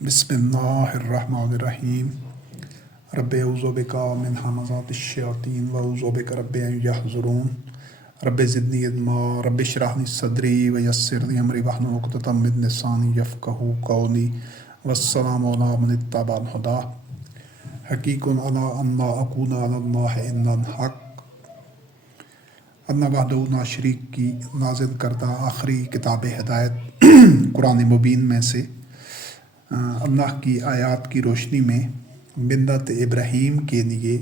بسم اللہ الرحمن الرحیم رب اعوذ بک من همزات الشیاطین واعوذ بک رب ان یحضرون رب زدنی علما رب اشرح لی صدری ویسر لی امری واحلل عقدۃ من لسانی یفقہوا قولی والسلام علی من اتبع الہدی حقیق علی ان لا اکون علی اللہ الا الحق اللہ وحدہ لا شریک کی نازل کردہ آخری کتاب ہدایت قرآن مبین میں سے اللہ کی آیات کی روشنی میں ملت ابراہیم کے لیے،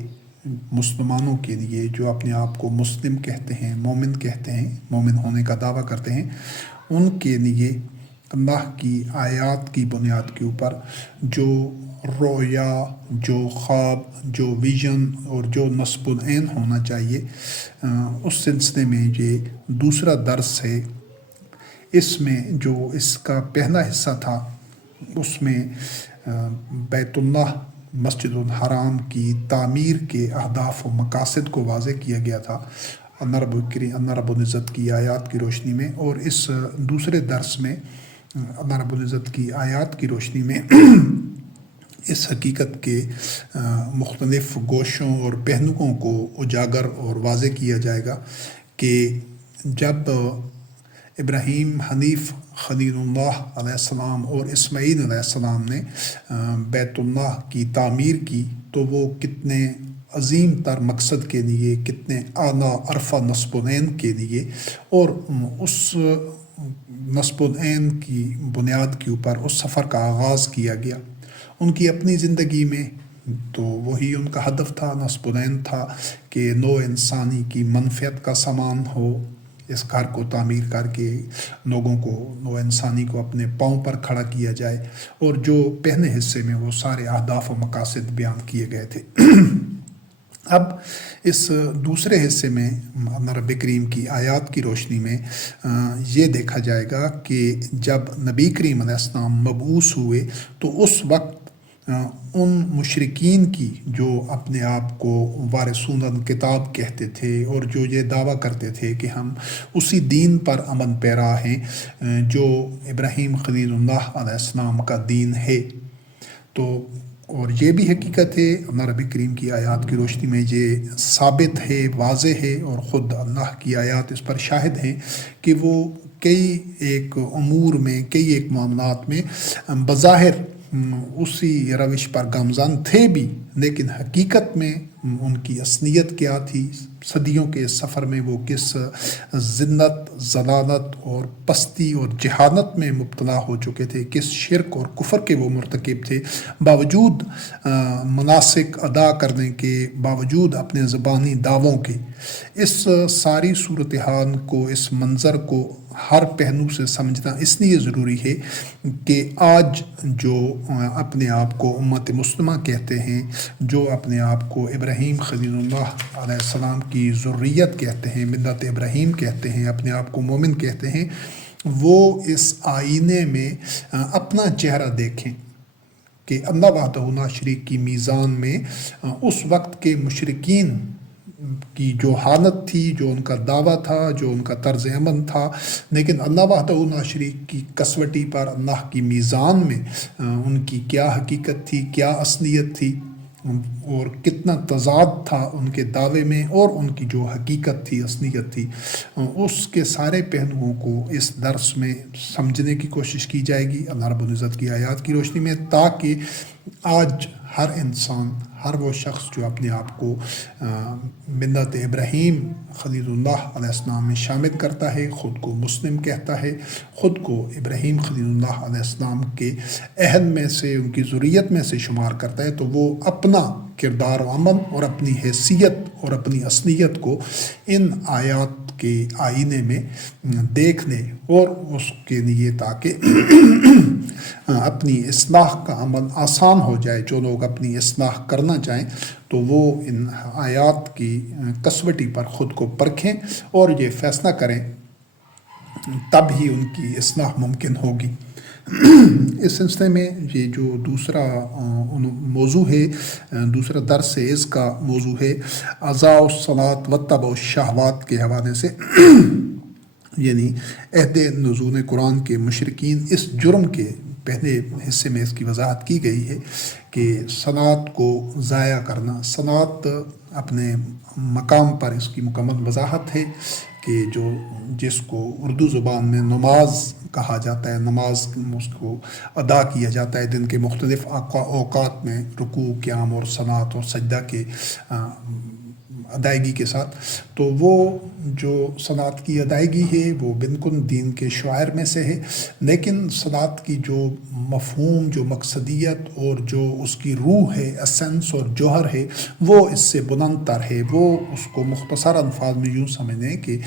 مسلمانوں کے لیے جو اپنے آپ کو مسلم کہتے ہیں، مومن کہتے ہیں، مومن ہونے کا دعویٰ کرتے ہیں، ان کے لیے اللہ کی آیات کی بنیاد کے اوپر جو رویا، جو خواب، جو ویژن اور جو نصب العین ہونا چاہیے، اس سلسلے میں یہ دوسرا درس ہے۔ اس میں جو اس کا پہلا حصہ تھا، اس میں بیت اللہ مسجد الحرام کی تعمیر کے اہداف و مقاصد کو واضح کیا گیا تھا اللہ رب العزت کی آیات کی روشنی میں، اور اس دوسرے درس میں اللہ رب العزت کی آیات کی روشنی میں اس حقیقت کے مختلف گوشوں اور پہلوؤں کو اجاگر اور واضح کیا جائے گا کہ جب ابراہیم حنیف خلیل اللہ علیہ السلام اور اسماعیل علیہ السلام نے بیت اللہ کی تعمیر کی، تو وہ کتنے عظیم تر مقصد کے لیے، کتنے اعلیٰ عرفہ نصب العین کے لیے، اور اس نصب العین کی بنیاد کے اوپر اس سفر کا آغاز کیا گیا۔ ان کی اپنی زندگی میں تو وہی ان کا ہدف تھا، نصب العین تھا کہ نوع انسانی کی منفعت کا سامان ہو، اس گھر کو تعمیر کر کے لوگوں کو، نوع انسانی کو اپنے پاؤں پر کھڑا کیا جائے، اور جو پہلے حصے میں وہ سارے اہداف و مقاصد بیان کیے گئے تھے۔ اب اس دوسرے حصے میں اللہ رب کریم کی آیات کی روشنی میں یہ دیکھا جائے گا کہ جب نبی کریم علیہ السلام مبعوث ہوئے تو اس وقت ان مشرکین کی جو اپنے آپ کو وارثون الکتاب کہتے تھے اور جو یہ دعویٰ کرتے تھے کہ ہم اسی دین پر امن پیرا ہیں جو ابراہیم خلیل اللہ علیہ السلام کا دین ہے، تو اور یہ بھی حقیقت ہے، اللہ رب کریم کی آیات کی روشنی میں یہ ثابت ہے، واضح ہے، اور خود اللہ کی آیات اس پر شاہد ہیں کہ وہ کئی ایک امور میں، کئی ایک معاملات میں بظاہر اسی روش پر گامزن تھے بھی، لیکن حقیقت میں ان کی اصلیت کیا تھی، صدیوں کے اس سفر میں وہ کس ذلت، ضلالت اور پستی اور جہالت میں مبتلا ہو چکے تھے، کس شرک اور کفر کے وہ مرتکب تھے، باوجود مناسک ادا کرنے کے، باوجود اپنے زبانی دعووں کے۔ اس ساری صورتحال کو، اس منظر کو ہر پہلو سے سمجھنا اس لیے ضروری ہے کہ آج جو اپنے آپ کو امت مسلمہ کہتے ہیں، جو اپنے آپ کو ابراہیم خلیل اللہ علیہ السلام کی ذریت کہتے ہیں، ملت ابراہیم کہتے ہیں، اپنے آپ کو مومن کہتے ہیں، وہ اس آئینے میں اپنا چہرہ دیکھیں کہ اللہ وحدہ لا شریک کی میزان میں اس وقت کے مشرکین کی جو حالت تھی، جو ان کا دعویٰ تھا، جو ان کا طرز عمل تھا، لیکن اللہ وحدہ لا شریک کی کسوٹی پر، اللہ کی میزان میں ان کی کیا حقیقت تھی، کیا اصلیت تھی، اور کتنا تضاد تھا ان کے دعوے میں اور ان کی جو حقیقت تھی، اصلیت تھی، اس کے سارے پہلوؤں کو اس درس میں سمجھنے کی کوشش کی جائے گی اللہ رب العزت کی آیات کی روشنی میں، تاکہ آج ہر انسان، ہر وہ شخص جو اپنے آپ کو ملت ابراہیم خلیل اللہ علیہ السلام میں شامل کرتا ہے، خود کو مسلم کہتا ہے، خود کو ابراہیم خلیل اللہ علیہ السلام کے اہل میں سے، ان کی ذریت میں سے شمار کرتا ہے، تو وہ اپنا کردار و عمل اور اپنی حیثیت اور اپنی اصلیت کو ان آیات کے آئینے میں دیکھ لے، اور اس کے لیے تاکہ اپنی اصلاح کا عمل آسان ہو جائے، جو لوگ اپنی اصلاح کرنا چاہیں تو وہ ان آیات کی کسوٹی پر خود کو پرکھیں اور یہ فیصلہ کریں، تب ہی ان کی اصلاح ممکن ہوگی۔ اس سلسلے میں یہ جو دوسرا موضوع ہے، دوسرا درس ہے، اس کا موضوع ہے اضاعوا الصلاۃ واتبعوا الشہوات کے حوالے سے، یعنی عہد نزول قرآن کے مشرکین اس جرم کے پہلے حصے میں اس کی وضاحت کی گئی ہے کہ صنعت کو ضائع کرنا، صنعت اپنے مقام پر اس کی مکمل وضاحت ہے کہ جس کو اردو زبان میں نماز کہا جاتا ہے، نماز اس کو ادا کیا جاتا ہے دن کے مختلف اوقات میں رکوع، قیام اور صنعت اور سجدہ کے ادائیگی کے ساتھ، تو وہ جو صنعت کی ادائیگی ہے وہ بالکل دین کے شعائر میں سے ہے، لیکن صنعت کی جو مفہوم، جو مقصدیت اور جو اس کی روح ہے، اسنس اور جوہر ہے، وہ اس سے بلند تر ہے۔ وہ اس کو مختصر الفاظ میں یوں سمجھیں کہ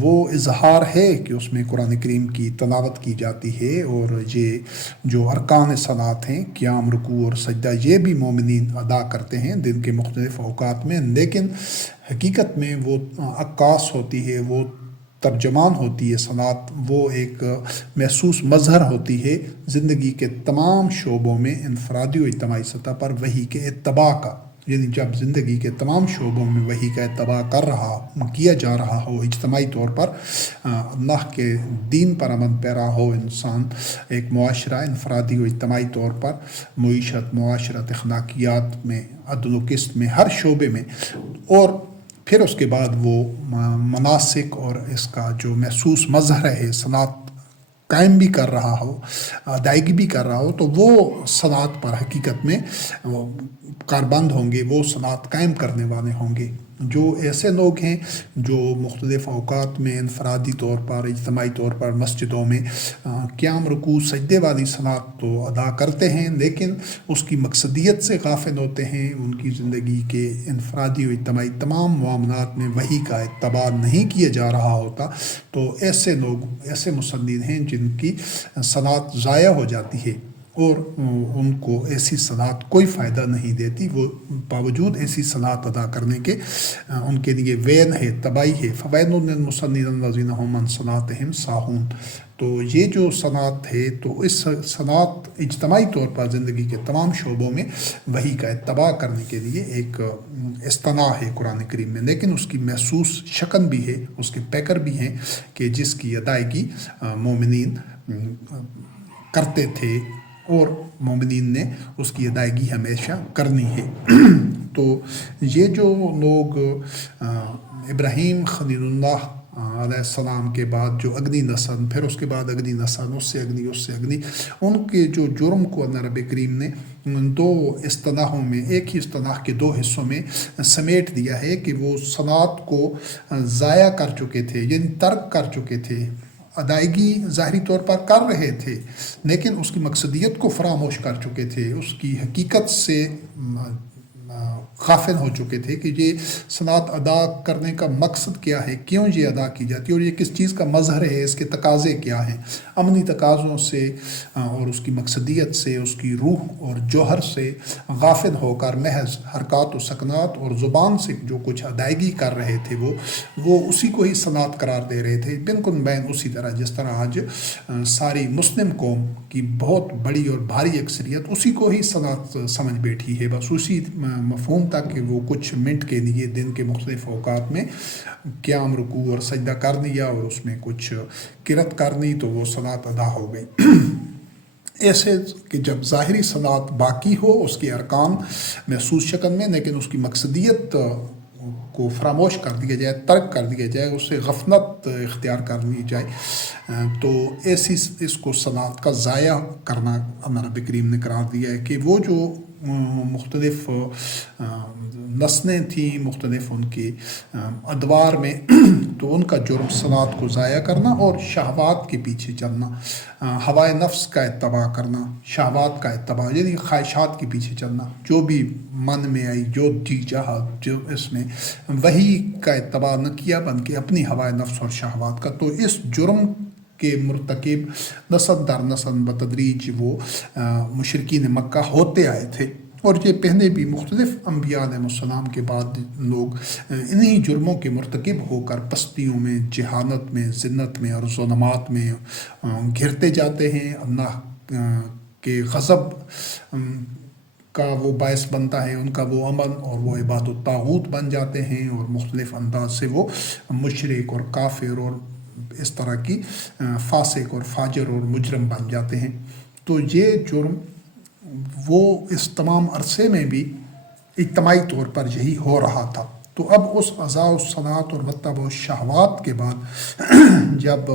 وہ اظہار ہے کہ اس میں قرآن کریم کی تلاوت کی جاتی ہے، اور یہ جو ارکان صنعت ہیں، قیام، رکوع اور سجدہ، یہ بھی مومنین ادا کرتے ہیں دن کے مختلف اوقات میں، لیکن حقیقت میں وہ عکاس ہوتی ہے، وہ ترجمان ہوتی ہے صنعت، وہ ایک محسوس مظہر ہوتی ہے زندگی کے تمام شعبوں میں انفرادی و اجتماعی سطح پر وحی کے اتباع کا، یعنی جب زندگی کے تمام شعبوں میں وحی کا اتباع کیا جا رہا ہو، اجتماعی طور پر اللہ کے دین پر عمل پیرا ہو انسان، ایک معاشرہ انفرادی و اجتماعی طور پر، معیشت، معاشرت، اخلاقیات میں، عدل و قسط میں، ہر شعبے میں، اور پھر اس کے بعد وہ مناسک اور اس کا جو محسوس مظہر ہے صنعت قائم بھی کر رہا ہو، ادائیگی بھی کر رہا ہو، تو وہ صنعت پر حقیقت میں کاربند ہوں گے، وہ صنعت قائم کرنے والے ہوں گے۔ جو ایسے لوگ ہیں جو مختلف اوقات میں انفرادی طور پر، اجتماعی طور پر مسجدوں میں قیام، رکوع، سجدے والی صنعت تو ادا کرتے ہیں، لیکن اس کی مقصدیت سے غافل ہوتے ہیں، ان کی زندگی کے انفرادی و اجتماعی تمام معاملات میں وحی کا اتباع نہیں کیا جا رہا ہوتا، تو ایسے لوگ، ایسے مصلین ہیں جن کی صنعت ضائع ہو جاتی ہے، اور ان کو ایسی صنعت کوئی فائدہ نہیں دیتی، وہ باوجود ایسی صنعت ادا کرنے کے ان کے لیے وین ہے، تباہی ہے۔ فویل للمصلین الذین هم عن صلاتهم ساہون۔ تو یہ جو صنعت ہے، تو اس صنعت اجتماعی طور پر زندگی کے تمام شعبوں میں وحی کا اتباع کرنے کے لیے ایک اصطلاح ہے قرآن کریم میں، لیکن اس کی محسوس شکل بھی ہے، اس کے پیکر بھی ہیں کہ جس کی ادائیگی مومنین کرتے تھے، اور مومنین نے اس کی ادائیگی ہمیشہ کرنی ہے۔ تو یہ جو لوگ ابراہیم خلیل اللہ علیہ السلام کے بعد جو اگلی نسل، پھر اس کے بعد اگلی نسل، اس سے اگلی، ان کے جو جرم کو اللہ رب کریم نے دو اصطلاحوں میں، ایک ہی اصطلاح کے دو حصوں میں سمیٹ دیا ہے کہ وہ صنعت کو ضائع کر چکے تھے، یعنی ترک کر چکے تھے، ادائیگی ظاہری طور پر کر رہے تھے، لیکن اس کی مقصدیت کو فراموش کر چکے تھے، اس کی حقیقت سے غافل ہو چکے تھے کہ یہ صنعت ادا کرنے کا مقصد کیا ہے، کیوں یہ ادا کی جاتی ہے، اور یہ کس چیز کا مظہر ہے، اس کے تقاضے کیا ہیں۔ عملی تقاضوں سے اور اس کی مقصدیت سے، اس کی روح اور جوہر سے غافل ہو کر محض حرکات و سکنات اور زبان سے جو کچھ ادائیگی کر رہے تھے، وہ اسی کو ہی صنعت قرار دے رہے تھے، بالکل بین اسی طرح جس طرح آج ساری مسلم قوم کی بہت بڑی اور بھاری اکثریت اسی کو ہی صنعت سمجھ بیٹھی ہے، بس اسی مفہوم تک کہ وہ کچھ منٹ کے لیے دن کے مختلف اوقات میں قیام، رکوع اور سجدہ کر لیا اور اس میں کچھ قرت کرنی، تو وہ صنعت ادا ہو گئی۔ ایسے کہ جب ظاہری صنعت باقی ہو، اس کے ارکان محسوس شکل میں، لیکن اس کی مقصدیت کو فراموش کر دیا جائے، ترک کر دیا جائے، اس سے غفلت اختیار کر لی جائے، تو ایسی اس کو صنعت کا ضائع کرنا اللہ رب کریم نے قرار دیا ہے کہ وہ جو مختلف نسلیں تھیں، مختلف ان کے ادوار میں، تو ان کا جرم صنعت کو ضائع کرنا اور شہوات کے پیچھے چلنا، ہوائے نفس کا اتباع کرنا، شہوات کا اتباع، یعنی خواہشات کے پیچھے چلنا، جو بھی من میں آئی، جو جی چاہا، جو اس میں وہی کا اتباع نہ کیا بلکہ اپنی ہوائے نفس اور شہوات کا، تو اس جرم کے مرتکب نسل در نسل بتدریج وہ مشرکین مکہ ہوتے آئے تھے، اور یہ پہلے بھی مختلف انبیاء علیہ السلام کے بعد لوگ انہی جرموں کے مرتکب ہو کر پستیوں میں، جہالت میں، ذلت میں اور ظلمات میں گھرتے جاتے ہیں۔ اللہ کے غضب کا وہ باعث بنتا ہے ان کا وہ عمل، اور وہ عباد الطاغوت بن جاتے ہیں، اور مختلف انداز سے وہ مشرک اور کافر اور اس طرح کی فاسق اور فاجر اور مجرم بن جاتے ہیں۔ تو یہ جرم وہ اس تمام عرصے میں بھی اجتماعی طور پر یہی ہو رہا تھا۔ تو اب اس ازاء الصلاۃ اور واتباع الشہوات کے بعد جب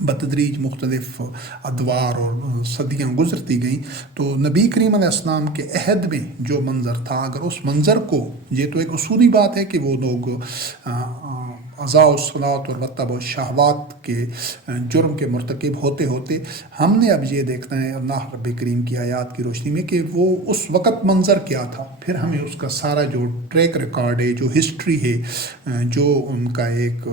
بتدریج مختلف ادوار اور صدیاں گزرتی گئیں تو نبی کریم علیہ السلام کے عہد میں جو منظر تھا، اگر اس منظر کو، یہ تو ایک اصولی بات ہے کہ وہ لوگ ازاء الصلاۃ اور واتباع الشہوات کے جرم کے مرتکب ہوتے ہوتے، ہم نے اب یہ دیکھنا ہے اللہ رب کریم کی آیات کی روشنی میں کہ وہ اس وقت منظر کیا تھا، پھر ہمیں اس کا سارا جو ٹریک ریکارڈ ہے، جو ہسٹری ہے، جو ان کا ایک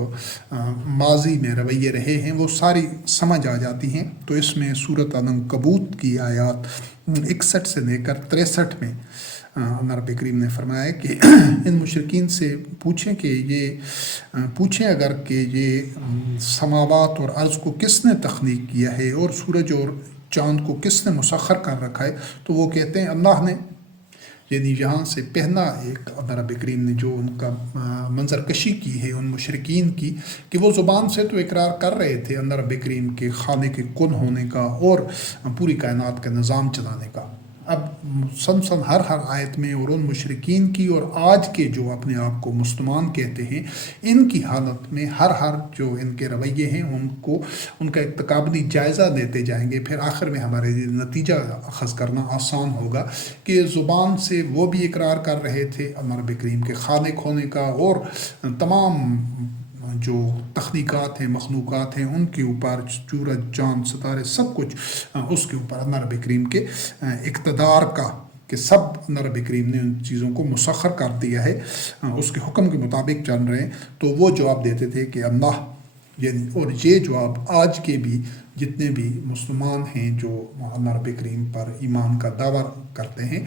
ماضی میں رویے رہے ہیں، وہ ساری سمجھ آ جاتی ہیں۔ تو اس میں سورۃ العنکبوت کی آیات 61 سے لے کر 63 میں اللہ رب کریم نے فرمایا کہ ان مشرکین سے پوچھیں کہ پوچھیں اگر کہ یہ سماوات اور ارض کو کس نے تخلیق کیا ہے اور سورج اور چاند کو کس نے مسخر کر رکھا ہے، تو وہ کہتے ہیں اللہ نے۔ یعنی یہاں سے پہلا ایک اللہ رب کریم نے جو ان کا منظر کشی کی ہے ان مشرکین کی، کہ وہ زبان سے تو اقرار کر رہے تھے اللہ رب کریم کے خالق کن ہونے کا اور پوری کائنات کا نظام چلانے کا۔ اب سن ہر آیت میں اور ان مشرکین کی اور آج کے جو اپنے آپ کو مسلمان کہتے ہیں، ان کی حالت میں ہر جو ان کے رویے ہیں ان کا ایک تقابلی جائزہ لیتے جائیں گے۔ پھر آخر میں ہمارے نتیجہ اخذ کرنا آسان ہوگا کہ زبان سے وہ بھی اقرار کر رہے تھے اللہ رب کریم کے خالق ہونے کا، اور تمام جو تخلیقات ہیں، مخلوقات ہیں، ان کے اوپر سورج، چاند، ستارے، سب کچھ اس کے اوپر اللہ رب کریم کے اقتدار کا، کہ سب اللہ رب کریم نے ان چیزوں کو مسخر کر دیا ہے، اس کے حکم کے مطابق چل رہے ہیں۔ تو وہ جواب دیتے تھے کہ اللہ، یعنی اور یہ جواب آج کے بھی جتنے بھی مسلمان ہیں جو اللہ رب کریم پر ایمان کا دعویٰ کرتے ہیں،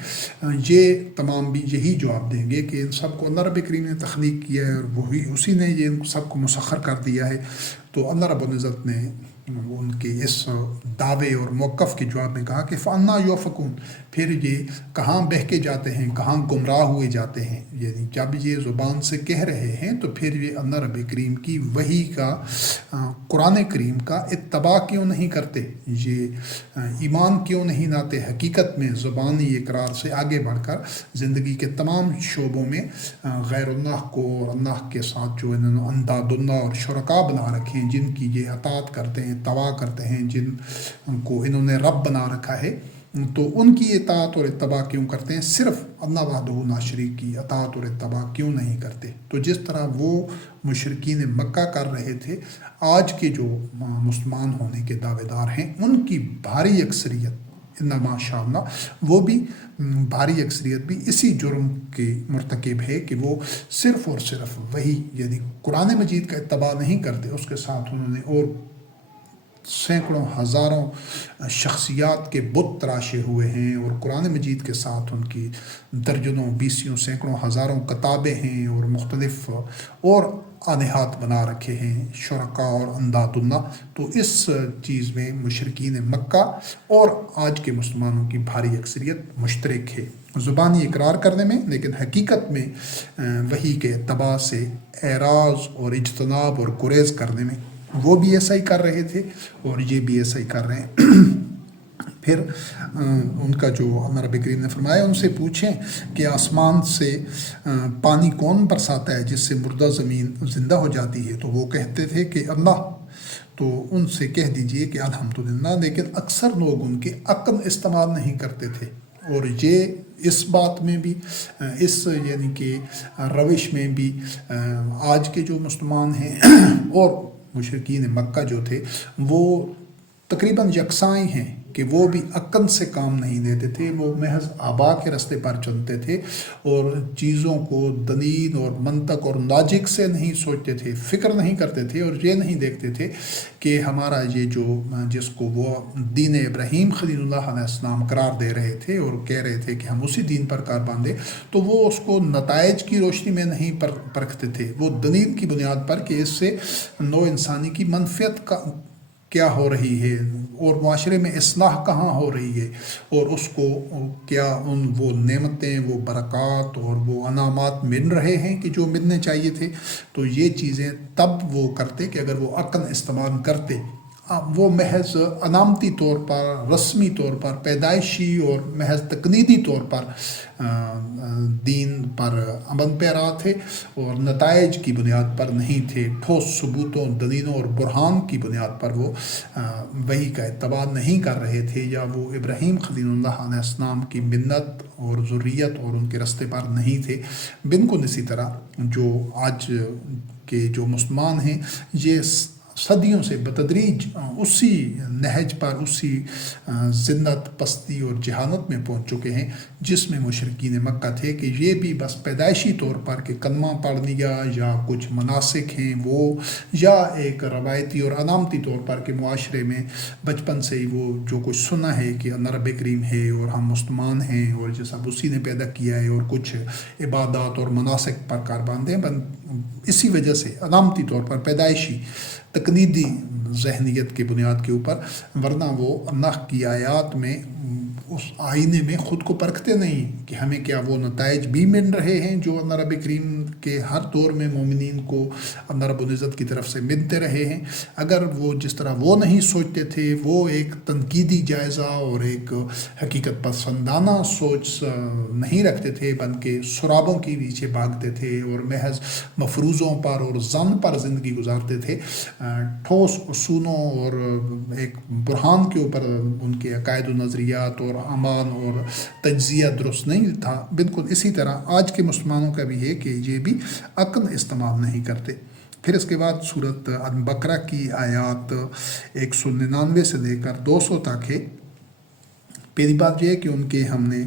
یہ تمام بھی یہی جواب دیں گے کہ ان سب کو اللہ رب کریم نے تخلیق کیا ہے اور وہی اسی نے یہ ان سب کو مسخر کر دیا ہے۔ تو اللہ رب العزت نے ان کے اس دعوے اور موقف کے جواب میں کہا کہ فَأَنَّىٰ يُؤْفَكُونَ، پھر یہ کہاں بہکے جاتے ہیں، کہاں گمراہ ہوئے جاتے ہیں۔ یعنی جب یہ زبان سے کہہ رہے ہیں تو پھر یہ اللہ رب کریم کی وحی کا، قرآن کریم کا اتباع کیوں نہیں کرتے، یہ ایمان کیوں نہیں لاتے، حقیقت میں زبانی اقرار سے آگے بڑھ کر زندگی کے تمام شعبوں میں غیر اللہ کو اور اللہ کے ساتھ جو انہوں نے انداد اللہ اور شرکا بنا رکھے ہیں، جن کی یہ اطاعت کرتے ہیں، توا کرتے ہیں، جن کو انہوں نے رب بنا رکھا ہے، تو ان کی اطاعت اور اتباع کیوں کرتے ہیں، صرف اللہ وحدہ لا شریک کی اطاعت اور اتباع کیوں نہیں کرتے۔ تو جس طرح وہ مشرکین مکہ کر رہے تھے، آج کے جو مسلمان ہونے کے دعوے دار ہیں ان کی بھاری اکثریت ماشاء اللہ، وہ بھی بھاری اکثریت بھی اسی جرم کے مرتکب ہے کہ وہ صرف اور صرف وہی، یعنی قرآن مجید کا اتباع نہیں کرتے، اس کے ساتھ انہوں نے اور سینکڑوں ہزاروں شخصیات کے بت تراشے ہوئے ہیں، اور قرآن مجید کے ساتھ ان کی درجنوں، بیسیوں، سینکڑوں، ہزاروں کتابیں ہیں، اور مختلف اور آلہات بنا رکھے ہیں، شرکا اور انداد اللہ۔ تو اس چیز میں مشرکین مکہ اور آج کے مسلمانوں کی بھاری اکثریت مشترک ہے، زبانی اقرار کرنے میں، لیکن حقیقت میں وحی کے اتباع سے اعراض اور اجتناب اور گریز کرنے میں وہ بھی ایسا ہی کر رہے تھے اور یہ بھی ایسا ہی کر رہے ہیں۔ پھر ان کا جو اللہ رب کریم نے فرمایا، ان سے پوچھیں کہ آسمان سے پانی کون برساتا ہے جس سے مردہ زمین زندہ ہو جاتی ہے، تو وہ کہتے تھے کہ اللہ۔ تو ان سے کہہ دیجئے کہ الحمدللہ، لیکن اکثر لوگ ان کے عقل استعمال نہیں کرتے تھے، اور یہ اس بات میں بھی، اس یعنی کہ روش میں بھی آج کے جو مسلمان ہیں اور مشرکین مکہ جو تھے وہ تقریباً یکساں ہیں کہ وہ بھی عقل سے کام نہیں لیتے تھے، وہ محض آبا کے راستے پر چلتے تھے اور چیزوں کو دلیل اور منطق اور لاجک سے نہیں سوچتے تھے، فکر نہیں کرتے تھے، اور یہ نہیں دیکھتے تھے کہ ہمارا یہ جو جس کو وہ دین ابراہیم خلیل اللہ علیہ السلام قرار دے رہے تھے اور کہہ رہے تھے کہ ہم اسی دین پر کار باندھے، تو وہ اس کو نتائج کی روشنی میں نہیں پرکھتے تھے، وہ دلیل کی بنیاد پر کہ اس سے نوع انسانی کی منفعت کا کیا ہو رہی ہے اور معاشرے میں اصلاح کہاں ہو رہی ہے، اور اس کو کیا وہ نعمتیں، وہ برکات اور وہ انعامات مل رہے ہیں کہ جو ملنے چاہیے تھے۔ تو یہ چیزیں تب وہ کرتے کہ اگر وہ عقل استعمال کرتے۔ وہ محض علامتی طور پر، رسمی طور پر، پیدائشی اور محض تقلیدی طور پر دین پر عمل پیرا تھے اور نتائج کی بنیاد پر نہیں تھے، ٹھوس ثبوتوں، دلیلوں اور برہان کی بنیاد پر وہ وحی کا اتباع نہیں کر رہے تھے، یا وہ ابراہیم خلیل اللہ علیہ السلام کی ملت اور ذریت اور ان کے راستے پر نہیں تھے۔ بالکل اسی طرح جو آج کے جو مسلمان ہیں، یہ صدیوں سے بتدریج اسی نہج پر، اسی ذلت، پستی اور جہالت میں پہنچ چکے ہیں جس میں مشرکین مکہ تھے، کہ یہ بھی بس پیدائشی طور پر کہ کلمہ پڑھ لیا یا کچھ مناسک ہیں وہ، یا ایک روایتی اور علامتی طور پر کہ معاشرے میں بچپن سے ہی وہ جو کچھ سنا ہے کہ اللہ رب کریم ہے اور ہم مسلمان ہیں اور یہ سب اسی نے پیدا کیا ہے، اور کچھ عبادات اور مناسک پر کار باندھے، اسی وجہ سے علامتی طور پر پیدائشی تقلیدی ذہنیت کی بنیاد کے اوپر، ورنہ وہ اللہ کی آیات میں اس آئینے میں خود کو پرکھتے نہیں کہ ہمیں کیا وہ نتائج بھی مل رہے ہیں جو اللہ رب کریم کے ہر دور میں مومنین کو اللہ رب العزت کی طرف سے ملتے رہے ہیں۔ اگر وہ جس طرح وہ نہیں سوچتے تھے، وہ ایک تنقیدی جائزہ اور ایک حقیقت پسندانہ سوچ نہیں رکھتے تھے، بلکہ سرابوں کے پیچھے بھاگتے تھے اور محض مفروضوں پر اور ظن پر زندگی گزارتے تھے، ٹھوس اصولوں اور ایک برہان کے اوپر ان کے عقائد و نظریات اور اعمال اور تجزیہ درست نہیں تھا۔ بالکل اسی طرح آج کے مسلمانوں کا بھی ہے کہ یہ بھی عقل استعمال نہیں کرتے۔ پھر اس کے بعد سورۃ البقرہ کی آیات 199 سے لے کر 200 تک ہے۔ پہلی بات یہ ہے کہ ان کے ہم نے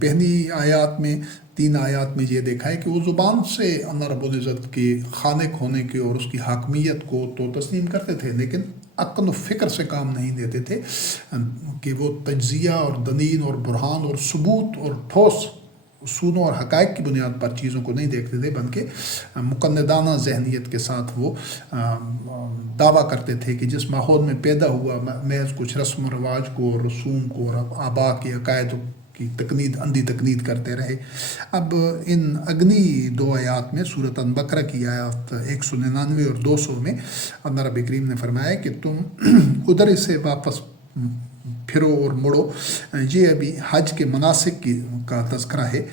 پہلی آیات میں 3 آیات میں یہ دیکھا ہے کہ وہ زبان سے اللہ رب العزت کے خالق ہونے کے اور اس کی حاکمیت کو تو تسلیم کرتے تھے، لیکن عقل و فکر سے کام نہیں دیتے تھے، کہ وہ تجزیہ اور دلیل اور برہان اور ثبوت اور ٹھوس اصولوں اور حقائق کی بنیاد پر چیزوں کو نہیں دیکھتے تھے، بلکہ مقلدانہ ذہنیت کے ساتھ وہ دعویٰ کرتے تھے کہ جس ماحول میں پیدا ہوا، محض کچھ رسم و رواج کو اور رسوم کو اور آبا کے عقائد کی تقلید، اندھی تقلید کرتے رہے۔ اب ان اگلی 2 آیات میں سورۃ البقرہ کی آیات 199 اور 200 میں اللہ رب کریم نے فرمایا کہ تم ادھر سے واپس پھرو اور مڑو۔ یہ ابھی حج کے مناسک کا تذکرہ ہے۔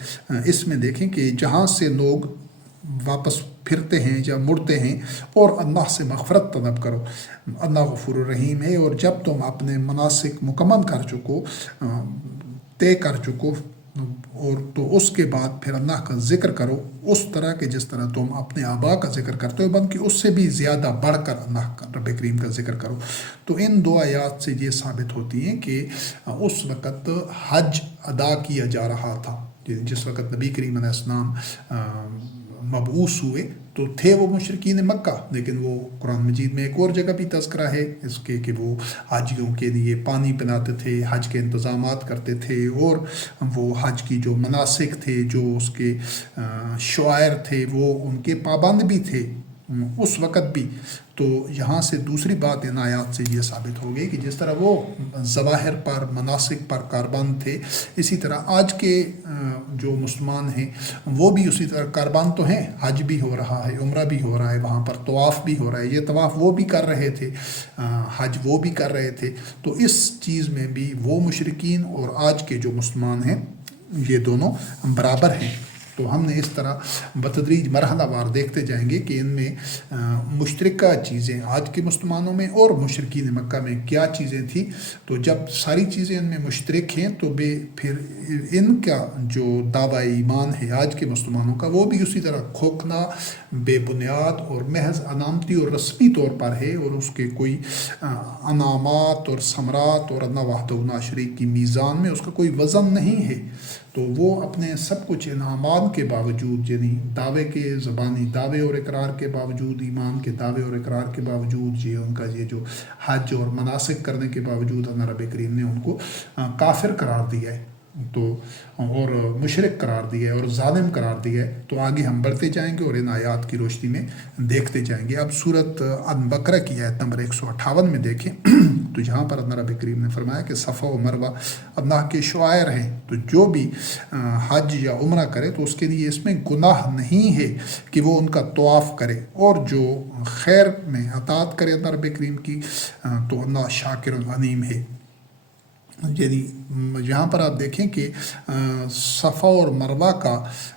اس میں دیکھیں کہ جہاں سے لوگ واپس پھرتے ہیں یا مڑتے ہیں، اور اللہ سے مغفرت طلب کرو، اللہ غفور الرحیم ہے، اور جب تم اپنے مناسک مکمل کر چکو، طے کر چکو، اور تو اس کے بعد پھر اللہ کا ذکر کرو اس طرح کہ جس طرح تم اپنے آبا کا ذکر کرتے ہو، بلکہ اس سے بھی زیادہ بڑھ کر اللہ کا رب کریم کا ذکر کرو۔ تو ان 2 آیات سے یہ ثابت ہوتی ہیں کہ اس وقت حج ادا کیا جا رہا تھا، جس وقت نبی کریم علیہ السلام مبعوث ہوئے تو تھے وہ مشرکین مکہ، لیکن وہ قرآن مجید میں ایک اور جگہ بھی تذکرہ ہے اس کے کہ وہ حاجیوں کے لیے پانی پلاتے تھے، حج کے انتظامات کرتے تھے، اور وہ حج کی جو مناسک تھے، جو اس کے شعائر تھے، وہ ان کے پابند بھی تھے اس وقت بھی۔ تو یہاں سے دوسری بات ان آیات سے یہ ثابت ہو گئی کہ جس طرح وہ ظواہر پر، مناسک پر کاربند تھے، اسی طرح آج کے جو مسلمان ہیں وہ بھی اسی طرح کاربند تو ہیں، حج بھی ہو رہا ہے، عمرہ بھی ہو رہا ہے، وہاں پر طواف بھی ہو رہا ہے، یہ طواف وہ بھی کر رہے تھے، حج وہ بھی کر رہے تھے۔ تو اس چیز میں بھی وہ مشرکین اور آج کے جو مسلمان ہیں یہ دونوں برابر ہیں۔ تو ہم نے اس طرح بتدریج مرحلہ وار دیکھتے جائیں گے کہ ان میں مشترکہ چیزیں آج کے مسلمانوں میں اور مشرکین مکہ میں کیا چیزیں تھیں۔ تو جب ساری چیزیں ان میں مشترک ہیں تو پھر ان کا جو دعویٰ ایمان ہے آج کے مسلمانوں کا، وہ بھی اسی طرح کھوکھنا، بے بنیاد اور محض علامتی اور رسمی طور پر ہے، اور اس کے کوئی انعامات اور ثمرات اور اللہ وحدہ لا شریک کی میزان میں اس کا کوئی وزن نہیں ہے۔ تو وہ اپنے سب کچھ انعامات کے باوجود، یعنی دعوے کے زبانی دعوے اور اقرار کے باوجود، ایمان کے دعوے اور اقرار کے باوجود، یہ ان کا یہ جو حج اور مناسک کرنے کے باوجود اللہ رب کریم نے ان کو کافر قرار دیا ہے۔ تو اور مشرک قرار دیا ہے اور ظالم قرار دیا ہے. تو آگے ہم بڑھتے جائیں گے اور ان آیات کی روشنی میں دیکھتے جائیں گے. اب سورۃ البقرہ کی آیت نمبر 158 میں دیکھیں تو جہاں پر اللہ رب کریم نے فرمایا کہ صفا و مروہ اللہ کے شعائر ہیں، تو جو بھی حج یا عمرہ کرے تو اس کے لیے اس میں گناہ نہیں ہے کہ وہ ان کا طواف کرے، اور جو خیر میں اطاعت کرے اللہ رب کریم کی تو اللہ شاکر علیم ہے. یعنی یہاں پر آپ دیکھیں کہ صفا اور مروہ کا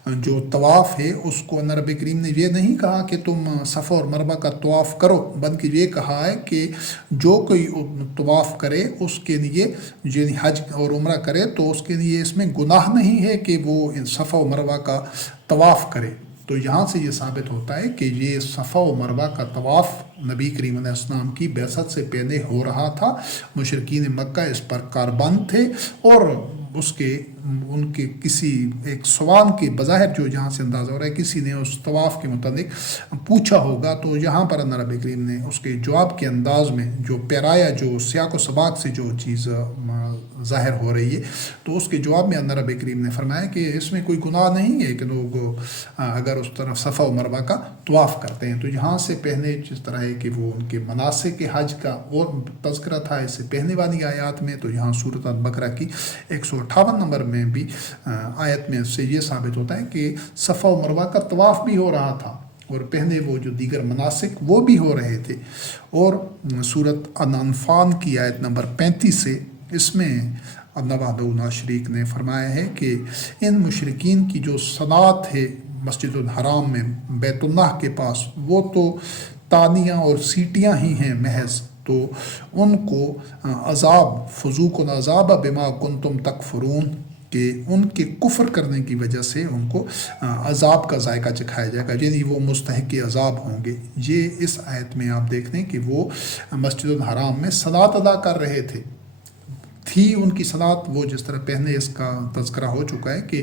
جو طواف ہے اس کو اللہ رب کریم نے یہ نہیں کہا کہ تم صفا اور مروہ کا طواف کرو، بلکہ یہ کہا ہے کہ جو کوئی طواف کرے اس کے لیے، یعنی حج اور عمرہ کرے تو اس کے لیے اس میں گناہ نہیں ہے کہ وہ صفا و مروہ کا طواف کرے. تو یہاں سے یہ ثابت ہوتا ہے کہ یہ صفا و مروہ کا طواف نبی کریم علیہ السلام کی بعثت سے پہلے ہو رہا تھا. مشرکین مکہ اس پر کاربند تھے، اور ان کے کسی ایک سوال کے بظاہر جو جہاں سے اندازہ ہو رہا ہے کسی نے اس طواف کے متعلق پوچھا ہوگا، تو یہاں پر اللہ رب کریم نے اس کے جواب کے انداز میں جو پیرایا، جو سیاق و سباق سے جو چیز ظاہر ہو رہی ہے، تو اس کے جواب میں اللہ رب کریم نے فرمایا کہ اس میں کوئی گناہ نہیں ہے کہ لوگ اگر اس طرف صفا و مروہ کا طواف کرتے ہیں. تو یہاں سے پہلے جس طرح ہے کہ وہ ان کے مناسک حج کا اور تذکرہ تھا اس سے پہلے والی آیات میں، تو یہاں سورۃ البقرہ کی 158 نمبر میں بھی آیت میں سے یہ ثابت ہوتا ہے کہ صفا و مروہ کا طواف بھی ہو رہا تھا، اور پہلے وہ جو دیگر مناسک وہ بھی ہو رہے تھے. اور سورۃ الانفال کی آیت نمبر 35 سے اس میں اللہ وحدہ لا شریک نے فرمایا ہے کہ ان مشرکین کی جو صلاۃ ہے مسجد الحرام میں بیت اللہ کے پاس، وہ تو تانیاں اور سیٹیاں ہی ہیں محض، تو ان کو عذاب فذوقوا العذاب بما کنتم تکفرون، کہ ان کے کفر کرنے کی وجہ سے ان کو عذاب کا ذائقہ چکھایا جائے گا، یعنی وہ مستحق عذاب ہوں گے. یہ اس آیت میں آپ دیکھ لیں کہ وہ مسجد الحرام میں صلاۃ ادا کر رہے تھے. تھی ان کی صلاۃ وہ جس طرح پہلے اس کا تذکرہ ہو چکا ہے کہ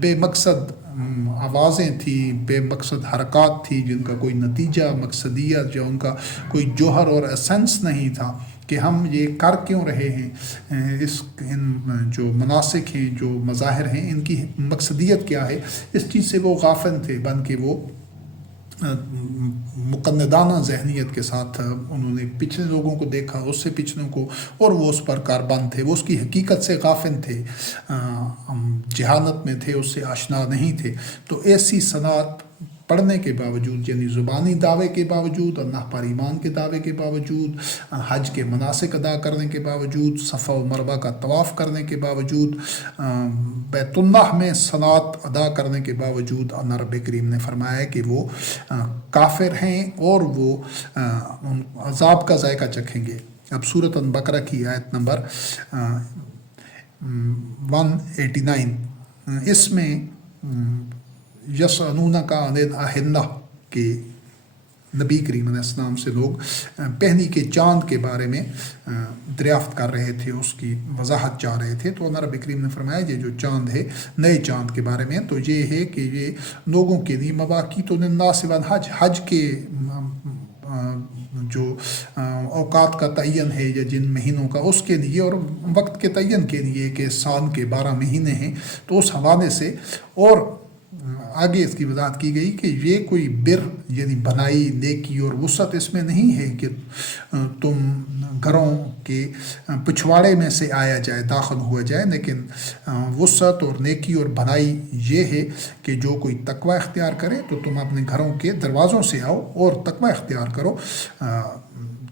بے مقصد آوازیں تھیں، بے مقصد حرکات تھی جن کا کوئی نتیجہ مقصدیت یا ان کا کوئی جوہر اور اسنس نہیں تھا کہ ہم یہ کر کیوں رہے ہیں. ان جو مناسک ہیں، جو مظاہر ہیں، ان کی مقصدیت کیا ہے، اس چیز سے وہ غافل تھے، بلکہ وہ مقلدانہ ذہنیت کے ساتھ انہوں نے پچھلے لوگوں کو دیکھا، اس سے پچھلوں کو، اور وہ اس پر کاربند تھے، وہ اس کی حقیقت سے غافل تھے، جہالت میں تھے، اس سے آشنا نہیں تھے. تو ایسی صلاۃ پڑھنے کے باوجود، یعنی زبانی دعوے کے باوجود، اللہ پر ایمان کے دعوے کے باوجود، حج کے مناسک ادا کرنے کے باوجود، صفا و مروہ کا طواف کرنے کے باوجود، بیت اللہ میں صلاۃ ادا کرنے کے باوجود، اللہ رب کریم نے فرمایا کہ وہ کافر ہیں اور وہ عذاب کا ذائقہ چکھیں گے. اب سورۃ البقرہ کی آیت نمبر 189، اس میں یسألونک عن الأہلہ کہ نبی کریم علیہ السلام سے لوگ پہلی کے چاند کے بارے میں دریافت کر رہے تھے، اس کی وضاحت چاہ رہے تھے. تو اللہ رب کریم نے فرمایا یہ جو چاند ہے نئے چاند کے بارے میں، تو یہ ہے کہ یہ لوگوں کے لیے مواقیت للناس والحج، حج کے جو اوقات کا تعین ہے یا جن مہینوں کا، اس کے لیے، اور وقت کے تعین کے لیے کہ سال کے 12 مہینے ہیں. تو اس حوالے سے اور آگے اس کی وضاحت کی گئی کہ یہ کوئی بر یعنی بھلائی، نیکی اور وسعت اس میں نہیں ہے کہ تم گھروں کے پچھواڑے میں سے آیا جائے، داخل ہوا جائے، لیکن وسعت اور نیکی اور بھلائی یہ ہے کہ جو کوئی تقوی اختیار کرے تو تم اپنے گھروں کے دروازوں سے آؤ اور تقوی اختیار کرو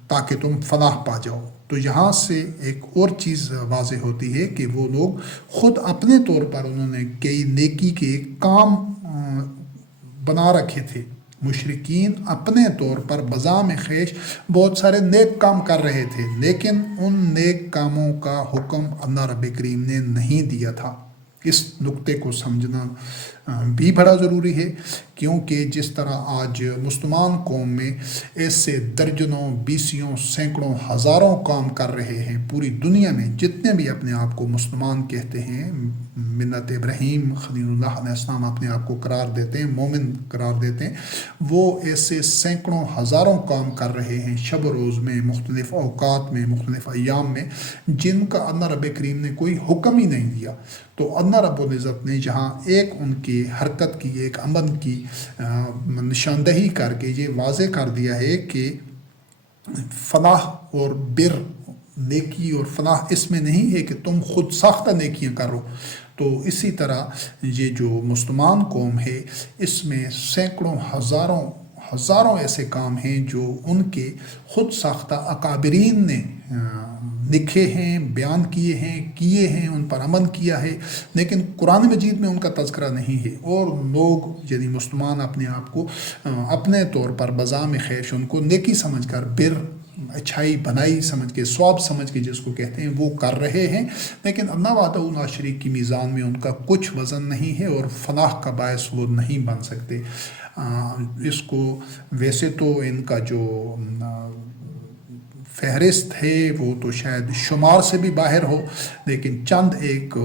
تاکہ تم فلاح پا جاؤ. تو یہاں سے ایک اور چیز واضح ہوتی ہے کہ وہ لوگ خود اپنے طور پر انہوں نے کئی نیکی کے کام بنا رکھے تھے. مشرکین اپنے طور پر بذام خیش بہت سارے نیک کام کر رہے تھے، لیکن ان نیک کاموں کا حکم اللہ رب کریم نے نہیں دیا تھا. اس نقطے کو سمجھنا بھی بڑا ضروری ہے، کیونکہ جس طرح آج مسلمان قوم میں ایسے درجنوں، بیسیوں، سینکڑوں، ہزاروں کام کر رہے ہیں، پوری دنیا میں جتنے بھی اپنے آپ کو مسلمان کہتے ہیں، ملت ابراہیم خلیل اللہ علیہ السلام اپنے آپ کو قرار دیتے ہیں، مومن قرار دیتے ہیں، وہ ایسے سینکڑوں، ہزاروں کام کر رہے ہیں شب و روز میں، مختلف اوقات میں، مختلف ایام میں، جن کا اللہ رب کریم نے کوئی حکم ہی نہیں دیا۔ تو اللہ رب العزت نے جہاں ایک ان کی حرکت کی، ایک عمل کی نشاندہی کر کے یہ واضح کر دیا ہے کہ فلاح اور بر، نیکی اور فلاح اس میں نہیں ہے کہ تم خود ساختہ نیکیاں کرو، تو اسی طرح یہ جو مسلمان قوم ہے اس میں سینکڑوں، ہزاروں ایسے کام ہیں جو ان کے خود ساختہ اکابرین نے لکھے ہیں، بیان کیے ہیں، ان پر عمل کیا ہے، لیکن قرآن مجید میں ان کا تذکرہ نہیں ہے، اور لوگ یعنی مسلمان اپنے آپ کو اپنے طور پر بذام خیش ان کو نیکی سمجھ کر، بر، اچھائی، بھلائی سمجھ کے، ثواب سمجھ کے جس کو کہتے ہیں، وہ کر رہے ہیں، لیکن اللہ وحدہ لا شریک کی میزان میں ان کا کچھ وزن نہیں ہے اور فلاح کا باعث وہ نہیں بن سکتے۔ اس کو ویسے تو ان کا جو فہرست ہے وہ تو شاید شمار سے بھی باہر ہو، لیکن چند ایک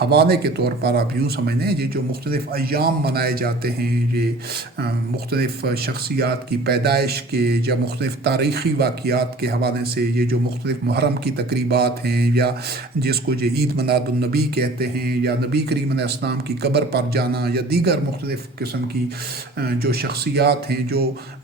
حوالے کے طور پر آپ یوں سمجھیں، یہ جو مختلف ایام منائے جاتے ہیں، یہ مختلف شخصیات کی پیدائش کے یا مختلف تاریخی واقعات کے حوالے سے، یہ جو مختلف محرم کی تقریبات ہیں، یا جس کو جو عید میلاد النبی کہتے ہیں، یا نبی کریم علیہ السلام کی قبر پر جانا، یا دیگر مختلف قسم کی جو شخصیات ہیں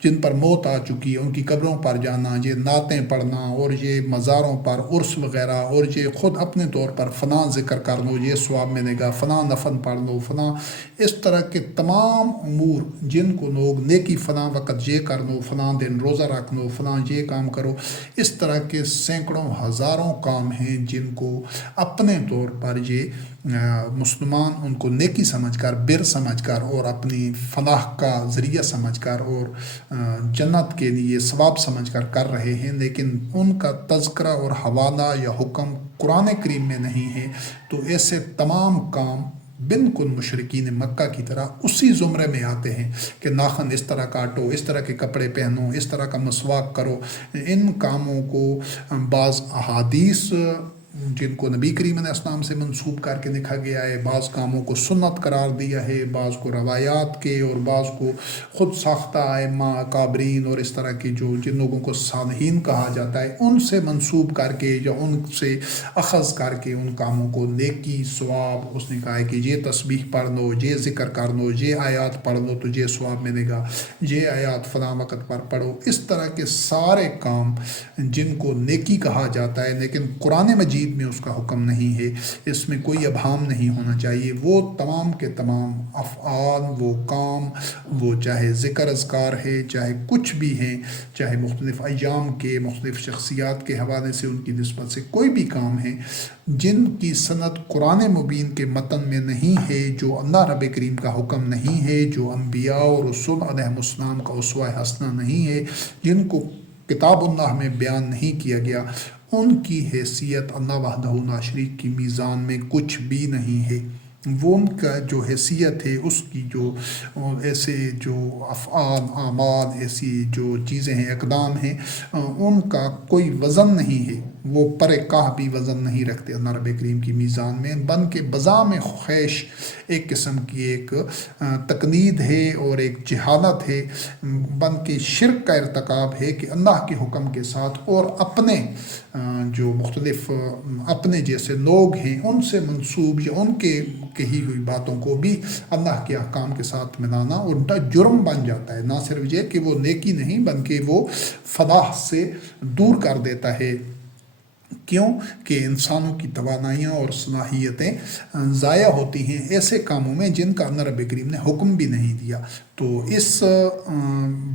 جن پر موت آ چکی ہے ان کی قبروں پر جانا، یہ نعتیں پڑھنا، اور یہ مزاروں پر عرس وغیرہ، اور یہ خود اپنے طور پر فلاں ذکر کر لو یہ ثواب ملے گا، فلاں نفل پڑھ لو، فلاں، اس طرح کے تمام امور جن کو لوگ نیکی فلاں وقت یہ کر لو، فلاں دن روزہ رکھ لو، فلاں یہ کام کرو، اس طرح کے سینکڑوں، ہزاروں کام ہیں جن کو اپنے طور پر یہ مسلمان ان کو نیکی سمجھ کر، بر سمجھ کر، اور اپنی فلاح کا ذریعہ سمجھ کر، اور جنت کے لیے ثواب سمجھ کر رہے ہیں، لیکن ان کا تذکرہ اور حوالہ یا حکم قرآن کریم میں نہیں ہے، تو ایسے تمام کام بالکل مشرکین مکہ کی طرح اسی زمرے میں آتے ہیں کہ ناخن اس طرح کاٹو، اس طرح کے کپڑے پہنو، اس طرح کا مسواک کرو۔ ان کاموں کو بعض احادیث جن کو نبی کریم علیہ السلام سے منسوب کر کے لکھا گیا ہے، بعض کاموں کو سنت قرار دیا ہے، بعض کو روایات کے، اور بعض کو خود ساختہ ائمہ، اکابرین، اور اس طرح کے جن لوگوں کو صالحین کہا جاتا ہے ان سے منسوب کر کے یا ان سے اخذ کر کے ان کاموں کو نیکی، ثواب، اس نے کہا ہے کہ یہ تسبیح پڑھ لو، یہ ذکر کر لو، یہ آیات پڑھ لو تو یہ ثواب ملے گا، یہ آیات فلاں وقت پر پڑھو، اس طرح کے سارے کام جن کو نیکی کہا جاتا ہے، لیکن قرآن مجید میں اس کا حکم نہیں ہے، اس میں کوئی ابہام نہیں ہونا چاہیے، وہ تمام کے تمام افعال، وہ کام، وہ چاہے ذکر اذکار ہے، چاہے کچھ بھی ہیں، چاہے مختلف ایام کے، مختلف شخصیات کے حوالے سے ان کی نسبت سے کوئی بھی کام ہے جن کی سند قرآن مبین کے متن میں نہیں ہے، جو اللہ رب کریم کا حکم نہیں ہے، جو انبیاء اور رسول علیہ السلام کا اسوہ حسنہ نہیں ہے، جن کو کتاب اللہ میں بیان نہیں کیا گیا، ان کی حیثیت اللہ وحدہ لا شریک کی میزان میں کچھ بھی نہیں ہے۔ وہ ان کا جو حیثیت ہے، اس کی جو ایسے جو افعال، اعمال، ایسی جو چیزیں ہیں، اقدام ہیں، ان کا کوئی وزن نہیں ہے، وہ پر کاہ بھی وزن نہیں رکھتے اللہ رب کریم کی میزان میں، بن کے بذام خیش ایک قسم کی ایک تقلید ہے اور ایک جہالت ہے، بن کے شرک کا ارتکاب ہے کہ اللہ کے حکم کے ساتھ اور اپنے جو مختلف اپنے جیسے لوگ ہیں ان سے منسوب یا ان کے کہی ہوئی باتوں کو بھی اللہ کے احکام کے ساتھ ملانا ان کا جرم بن جاتا ہے، نہ صرف یہ کہ وہ نیکی نہیں بلکہ وہ فلاح سے دور کر دیتا ہے۔ کیوں کہ انسانوں کی توانائیاں اور صلاحیتیں ضائع ہوتی ہیں ایسے کاموں میں جن کا اللہ رب کریم نے حکم بھی نہیں دیا۔ تو اس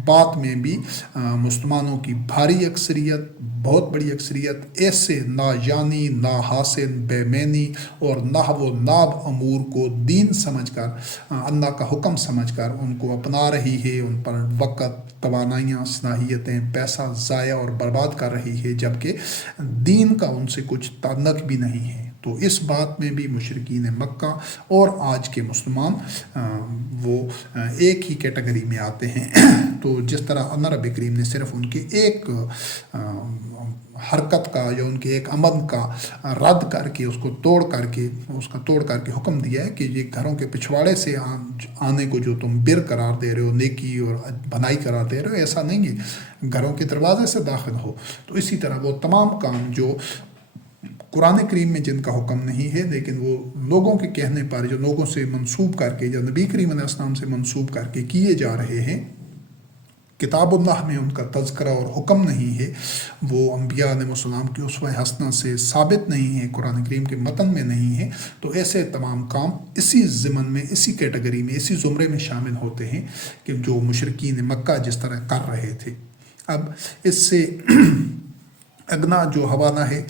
بات میں بھی مسلمانوں کی بھاری اکثریت، بہت بڑی اکثریت ایسے ناجانی، ناحاصل، بے معنی اور نحو و ناب امور کو دین سمجھ کر، اللہ کا حکم سمجھ کر ان کو اپنا رہی ہے، ان پر وقت، توانائیاں، صلاحیتیں، پیسہ ضائع اور برباد کر رہی ہے، جبکہ دین کا ان سے کچھ تعلق بھی نہیں ہے۔ تو اس بات میں بھی مشرکین مکہ اور آج کے مسلمان وہ ایک ہی کیٹیگری میں آتے ہیں۔ تو جس طرح اللہ رب کریم نے صرف ان کے ایک حرکت کا یا ان کے ایک عمل کا رد کر کے اس کا توڑ کر کے حکم دیا ہے کہ یہ گھروں کے پچھواڑے سے آنے کو جو تم بر قرار دے رہے ہو، نیکی اور بھلائی قرار دے رہے ہو، ایسا نہیں ہے، گھروں کے دروازے سے داخل ہو۔ تو اسی طرح وہ تمام کام جو قرآن کریم میں جن کا حکم نہیں ہے لیکن وہ لوگوں کے کہنے پر جو لوگوں سے منسوب کر کے یا نبی کریم علیہ السلام سے منسوب کر کے کیے جا رہے ہیں، کتاب اللہ میں ان کا تذکرہ اور حکم نہیں ہے، وہ انبیاء علیہ السلام کی اسوہ حسنہ سے ثابت نہیں ہے، قرآن کریم کے متن میں نہیں ہے، تو ایسے تمام کام اسی ضمن میں، اسی کیٹیگری میں، اسی زمرے میں شامل ہوتے ہیں کہ جو مشرکین مکہ جس طرح کر رہے تھے۔ اب اس سے اگنا جو حوالہ ہے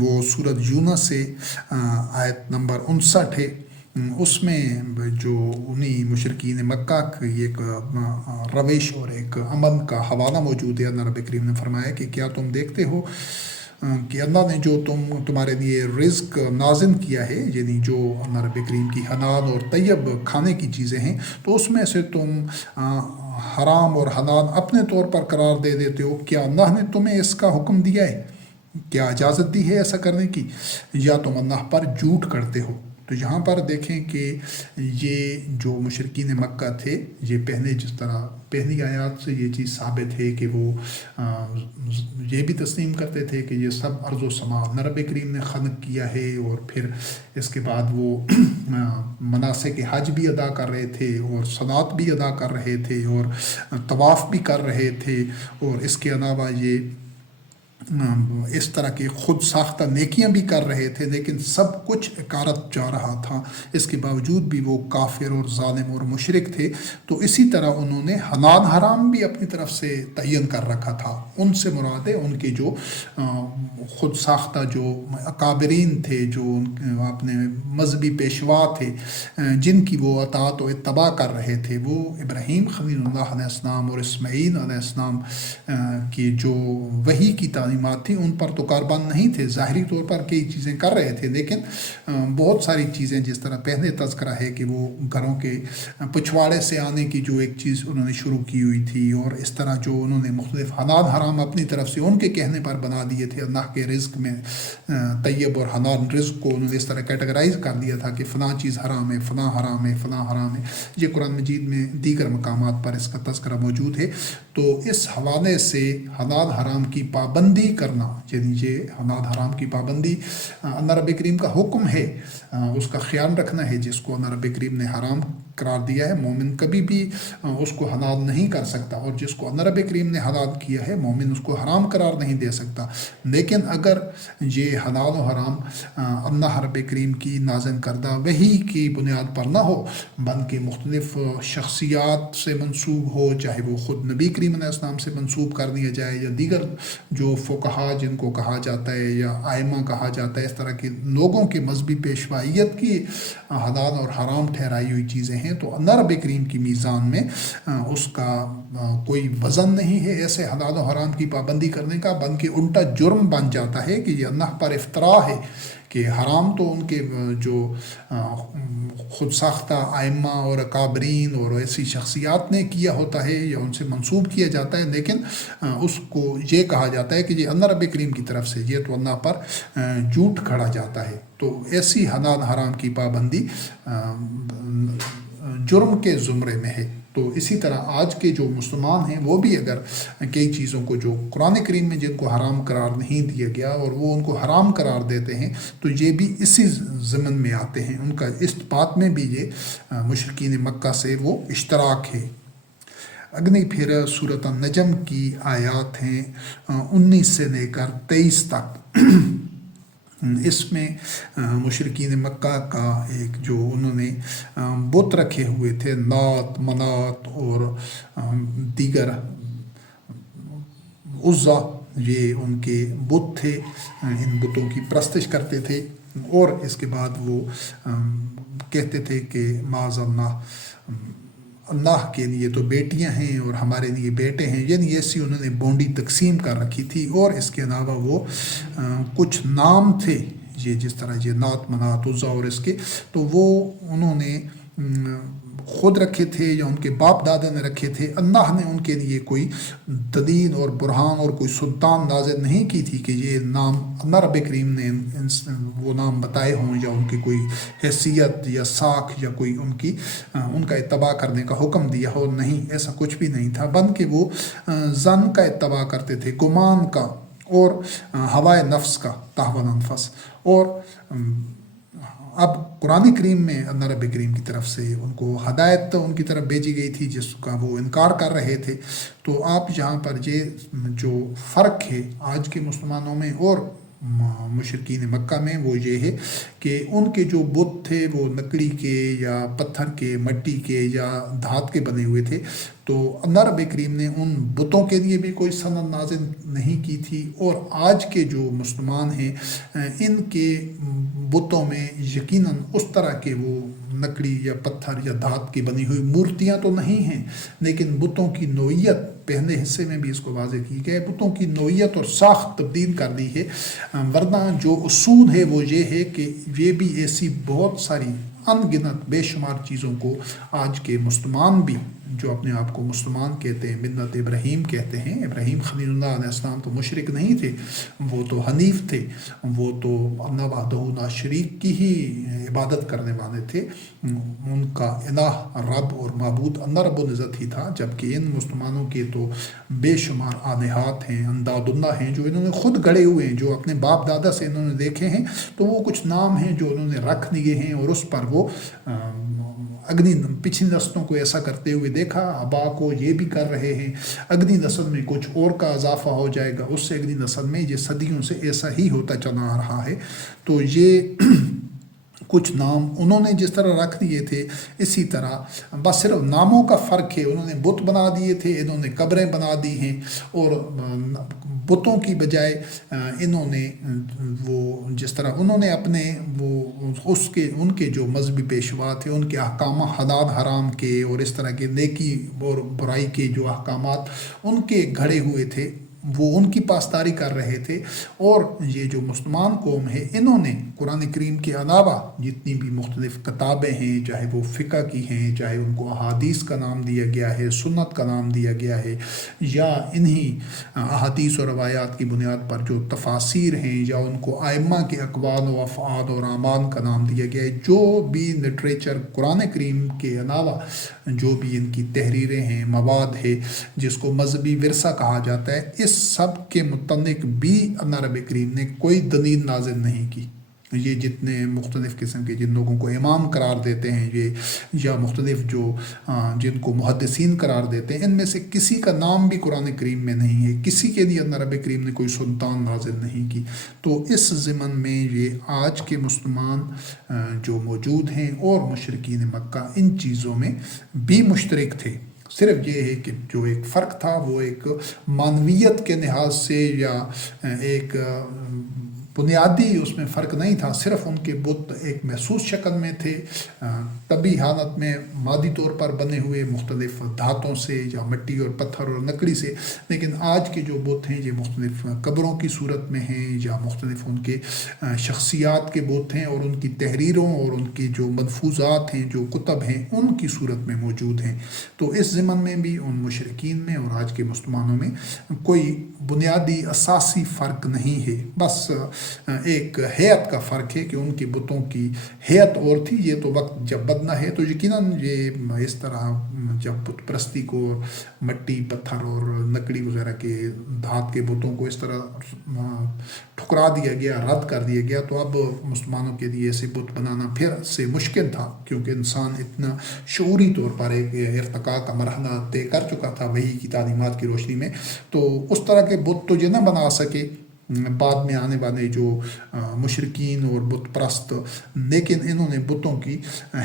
وہ سورۃ یونس سے آیت نمبر 59 ہے۔ اس میں جو انہی مشرکین مکہ کی ایک روش اور ایک عمل کا حوالہ موجود ہے۔ اللہ رب کریم نے فرمایا کہ کیا تم دیکھتے ہو کہ اللہ نے جو تمہارے لیے رزق نازل کیا ہے، یعنی جو اللہ رب کریم کی حلال اور طیب کھانے کی چیزیں ہیں، تو اس میں سے تم حرام اور حلال اپنے طور پر قرار دے دیتے ہو، کیا اللہ نے تمہیں اس کا حکم دیا ہے؟ کیا اجازت دی ہے ایسا کرنے کی؟ یا تم اللہ پر جھوٹ کرتے ہو؟ تو یہاں پر دیکھیں کہ یہ جو مشرکین مکہ تھے، یہ جس طرح پہلی آیات سے یہ چیز ثابت ہے کہ وہ یہ بھی تسلیم کرتے تھے کہ یہ سب ارض و سما اللہ رب کریم نے خلق کیا ہے، اور پھر اس کے بعد وہ مناسک حج بھی ادا کر رہے تھے اور صلات بھی ادا کر رہے تھے اور طواف بھی کر رہے تھے، اور اس کے علاوہ یہ اس طرح کی خود ساختہ نیکیاں بھی کر رہے تھے، لیکن سب کچھ اکارت جا رہا تھا، اس کے باوجود بھی وہ کافر اور ظالم اور مشرک تھے۔ تو اسی طرح انہوں نے حلال حرام بھی اپنی طرف سے تعین کر رکھا تھا۔ ان سے مراد ہے ان کے جو خود ساختہ جو اکابرین تھے، جو اپنے مذہبی پیشوا تھے، جن کی وہ اطاعت و اتباع کر رہے تھے، وہ ابراہیم خلیل اللہ علیہ السلام اور اسماعیل علیہ السلام کی جو وحی کی تعلیمات تھی ان پر تو کاربان نہیں تھے، ظاہری طور پر کئی چیزیں کر رہے تھے، لیکن بہت ساری چیزیں جس طرح پہلے تذکرہ ہے کہ وہ گھروں کے پچھواڑے سے آنے کی جو ایک چیز انہوں نے شروع کی ہوئی تھی، اور اس طرح جو انہوں نے مختلف حلال حرام اپنی طرف سے ان کے کہنے پر بنا دیے تھے۔ اللہ کے رزق میں طیب اور حلال رزق کو انہوں نے اس طرح کیٹیگرائز کر دیا تھا کہ فلاں چیز حرام ہے، فلاں حرام ہے، فلاں حرام ہے۔ یہ قرآن مجید میں دیگر مقامات پر اس کا تذکرہ موجود ہے۔ تو اس حوالے سے حلال حرام کی پابندی کرنا، یعنی یہ حلال حرام کی پابندی اللہ رب کریم کا حکم ہے، اس کا خیال رکھنا ہے۔ جس کو اللہ رب کریم نے حرام قرار دیا ہے، مومن کبھی بھی اس کو حلال نہیں کر سکتا، اور جس کو اللہ رب کریم نے حلال کیا ہے، مومن اس کو حرام قرار نہیں دے سکتا۔ لیکن اگر یہ حلال و حرام اللہ رب کریم کی نازل کردہ وحی کی بنیاد پر نہ ہو، بلکہ مختلف شخصیات سے منسوب ہو، چاہے وہ خود نبی کریم علیہ السلام سے منسوب کر دیا جائے یا دیگر جو فقہا جن کو کہا جاتا ہے یا ائمہ کہا جاتا ہے، اس طرح کے لوگوں کے مذہبی پیشوائیت کی حلال اور حرام ٹھہرائی ہوئی چیزیں ہیں، تو اللہ رب کریم کی میزان میں اس کا کوئی وزن نہیں ہے ایسے حلال و حرام کی پابندی کرنے کا، بلکہ الٹا جرم بن جاتا ہے کہ یہ اللہ پر افتراء ہے کہ حرام تو ان کے جو خود ساختہ ائمہ اور اکابرین اور ایسی شخصیات نے کیا ہوتا ہے یا ان سے منسوب کیا جاتا ہے، لیکن اس کو یہ کہا جاتا ہے کہ یہ اللہ رب کریم کی طرف سے، یہ تو اللہ پر جھوٹ کھڑا جاتا ہے۔ تو ایسی حلال حرام کی پابندی جرم کے زمرے میں ہے۔ تو اسی طرح آج کے جو مسلمان ہیں وہ بھی اگر کئی چیزوں کو جو قرآن کریم میں جن کو حرام قرار نہیں دیا گیا اور وہ ان کو حرام قرار دیتے ہیں، تو یہ بھی اسی ضمن میں آتے ہیں، ان کا اس بات میں بھی یہ مشرکین مکہ سے وہ اشتراک ہے۔ اگنی پھر سورۃ النجم کی آیات ہیں 19 سے لے کر 23 تک۔ اس میں مشرکین مکہ کا ایک جو انہوں نے بت رکھے ہوئے تھے، لات، منات اور دیگر عزا، یہ ان کے بت تھے، ان بتوں کی پرستش کرتے تھے، اور اس کے بعد وہ کہتے تھے کہ معاذ اللہ کے لیے تو بیٹیاں ہیں اور ہمارے لیے بیٹے ہیں، یعنی ایسی انہوں نے بونڈی تقسیم کر رکھی تھی۔ اور اس کے علاوہ وہ کچھ نام تھے یہ جس طرح یہ نات منات عزا اور اس کے، تو وہ انہوں نے خود رکھے تھے یا ان کے باپ دادا نے رکھے تھے. اللہ نے ان کے لیے کوئی دلیل اور برہان اور کوئی سلطان نازل نہیں کی تھی کہ یہ نام اللہ رب کریم نے وہ نام بتائے ہوں، یا ان کی کوئی حیثیت یا ساکھ یا کوئی ان کا اتباع کرنے کا حکم دیا ہو. نہیں، ایسا کچھ بھی نہیں تھا، بلکہ وہ ظن کا اتباع کرتے تھے، گمان کا اور ہوائے نفس کا، تہوان انفس. اور اب قرآن کریم میں اللہ رب کریم کی طرف سے ان کو ہدایت ان کی طرف بھیجی گئی تھی جس کا وہ انکار کر رہے تھے. تو آپ یہاں پر یہ جو فرق ہے آج کے مسلمانوں میں اور مشرکین مکہ میں، وہ یہ ہے کہ ان کے جو بت تھے وہ لکڑی کے یا پتھر کے، مٹی کے یا دھات کے بنے ہوئے تھے. تو اللہ رب کریم نے ان بتوں کے لیے بھی کوئی سند نازل نہیں کی تھی. اور آج کے جو مسلمان ہیں ان کے بتوں میں یقیناً اس طرح کے وہ لکڑی یا پتھر یا دھات کی بنی ہوئی مورتیاں تو نہیں ہیں، لیکن بتوں کی نوعیت، پہلے حصے میں بھی اس کو واضح کی گئی، بتوں کی نوعیت اور ساخت تبدیل کر دی ہے. ورنہ جو اصول ہے وہ یہ ہے کہ یہ بھی ایسی بہت ساری ان گنت بے شمار چیزوں کو آج کے مسلمان بھی، جو اپنے آپ کو مسلمان کہتے ہیں، ملت ابراہیم کہتے ہیں، ابراہیم خلیل اللہ علیہ السلام تو مشرک نہیں تھے، وہ تو حنیف تھے، وہ تو اللہ وحدہ لا شریک کی ہی عبادت کرنے والے تھے. ان کا الہ، رب اور معبود اللہ رب العزت ہی تھا. جبکہ ان مسلمانوں کے تو بے شمار آلہات ہیں، انداد اللہ ہیں جو انہوں نے خود گڑے ہوئے ہیں، جو اپنے باپ دادا سے انہوں نے دیکھے ہیں. تو وہ کچھ نام ہیں جو انہوں نے رکھ دیے ہیں، اور اس پر وہ پچھلی نسلوں کو ایسا کرتے ہوئے دیکھا، آبا کو یہ بھی کر رہے ہیں، اگلی نسل میں کچھ اور کا اضافہ ہو جائے گا، اس سے اگلی نسل میں، یہ صدیوں سے ایسا ہی ہوتا چلا آ رہا ہے. تو یہ کچھ نام انہوں نے جس طرح رکھ دیے تھے، اسی طرح بس صرف ناموں کا فرق ہے. انہوں نے بت بنا دیے تھے، انہوں نے قبریں بنا دی ہیں، اور بتوں کی بجائے انہوں نے وہ جس طرح انہوں نے اپنے وہ ان کے جو مذہبی پیشوا تھے، ان کے احکامات حلال حرام کے اور اس طرح کے نیکی اور برائی کے جو احکامات ان کے گھڑے ہوئے تھے، وہ ان کی پاسداری کر رہے تھے. اور یہ جو مسلمان قوم ہے، انہوں نے قرآن کریم کے علاوہ جتنی بھی مختلف کتابیں ہیں، چاہے وہ فقہ کی ہیں، چاہے ان کو احادیث کا نام دیا گیا ہے، سنت کا نام دیا گیا ہے، یا انہی احادیث اور روایات کی بنیاد پر جو تفاسیر ہیں، یا ان کو ائمہ کے اقوال و افعال اور اعمال کا نام دیا گیا ہے، جو بھی لٹریچر قرآن کریم کے علاوہ جو بھی ان کی تحریریں ہیں، مواد ہے، جس کو مذہبی ورثہ کہا جاتا ہے، اس سب کے متعلق بھی اللہ رب کریم نے کوئی دلیل نازل نہیں کی. یہ جتنے مختلف قسم کے جن لوگوں کو امام قرار دیتے ہیں یہ، یا مختلف جو جن کو محدثین قرار دیتے ہیں، ان میں سے کسی کا نام بھی قرآن کریم میں نہیں ہے. کسی کے لیے اللہ رب کریم نے کوئی سلطان نازل نہیں کی. تو اس ضمن میں یہ آج کے مسلمان جو موجود ہیں اور مشرکین مکہ ان چیزوں میں بھی مشترک تھے. صرف یہ ہے کہ جو ایک فرق تھا وہ ایک معنویت کے لحاظ سے، یا ایک بنیادی اس میں فرق نہیں تھا. صرف ان کے بت ایک محسوس شکل میں تھے، طبی حالت میں مادی طور پر بنے ہوئے مختلف دھاتوں سے، یا مٹی اور پتھر اور لکڑی سے. لیکن آج کے جو بت ہیں یہ مختلف قبروں کی صورت میں ہیں، یا مختلف ان کے شخصیات کے بت ہیں، اور ان کی تحریروں اور ان کی جو ملفوظات ہیں، جو کتب ہیں، ان کی صورت میں موجود ہیں. تو اس ضمن میں بھی ان مشرکین میں اور آج کے مسلمانوں میں کوئی بنیادی اساسی فرق نہیں ہے. بس ایک ہیئت کا فرق ہے کہ ان کی بتوں کی ہیئت اور تھی. یہ تو وقت جب بدنا ہے تو یقیناً یہ اس طرح جب بت پرستی کو مٹی پتھر اور لکڑی وغیرہ کے دھات کے بتوں کو اس طرح ٹھکرا دیا گیا، رد کر دیا گیا، تو اب مسلمانوں کے لیے ایسے بت بنانا پھر سے مشکل تھا، کیونکہ انسان اتنا شعوری طور پر ایک ارتقاء کا مرحلہ طے کر چکا تھا وحی کی تعلیمات کی روشنی میں. تو اس طرح کے بت تو یہ نہ بنا سکے بعد میں آنے والے جو مشرکین اور بت پرست. لیکن انہوں نے بتوں کی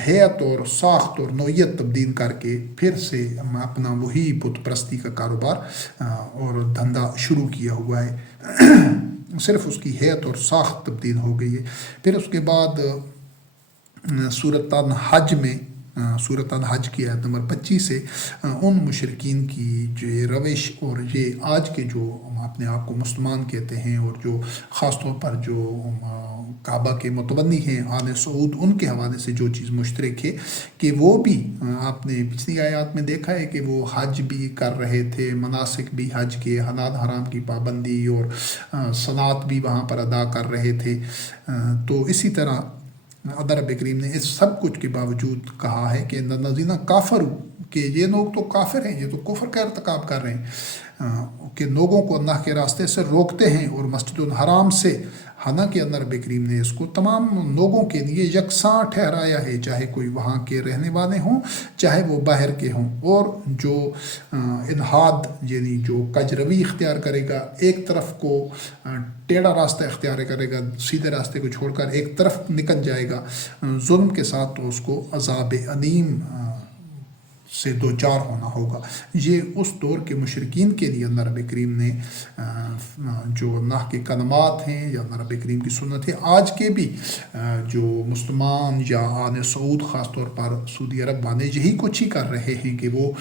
ہیئت اور ساخت اور نوعیت تبدیل کر کے پھر سے اپنا وہی بت پرستی کا کاروبار اور دھندا شروع کیا ہوا ہے. صرف اس کی ہیئت اور ساخت تبدیل ہو گئی ہے. پھر اس کے بعد سورۃ الحج میں، سورۃ الحج کی آیت نمبر 25 سے ان مشرکین کی جو روش اور یہ آج کے جو اپنے آپ کو مسلمان کہتے ہیں، اور جو خاص طور پر جو کعبہ کے متبنی ہیں آل سعود، ان کے حوالے سے جو چیز مشترک ہے کہ وہ بھی آپ نے پچھلی آیات میں دیکھا ہے کہ وہ حج بھی کر رہے تھے، مناسک بھی حج کے، حلال حرام کی پابندی اور صلات بھی وہاں پر ادا کر رہے تھے۔ تو اسی طرح اللہ رب کریم نے اس سب کچھ کے باوجود کہا ہے کہ الذین کافروا، کہ یہ لوگ تو کافر ہیں، یہ تو کفر کا ارتکاب کر رہے ہیں، کہ لوگوں کو اللہ کے راستے سے روکتے ہیں اور مسجد الحرام سے، حالانکہ اللہ رب کریم نے اس کو تمام لوگوں کے لیے یکساں ٹھہرایا ہے، چاہے کوئی وہاں کے رہنے والے ہوں چاہے وہ باہر کے ہوں۔ اور جو الحاد یعنی جو کج روی اختیار کرے گا، ایک طرف کو ٹیڑھا راستہ اختیار کرے گا، سیدھے راستے کو چھوڑ کر ایک طرف نکل جائے گا ظلم کے ساتھ، تو اس کو عذاب علیم سے دوچار ہونا ہوگا۔ یہ اس دور کے مشرکین کے لیے اللہ رب کریم نے جو اللہ کے کلمات ہیں یا اللہ رب کریم کی سنت ہے، آج کے بھی جو مسلمان یا آل سعود خاص طور پر سعودی عرب والے یہی کچھ ہی کر رہے ہیں کہ وہ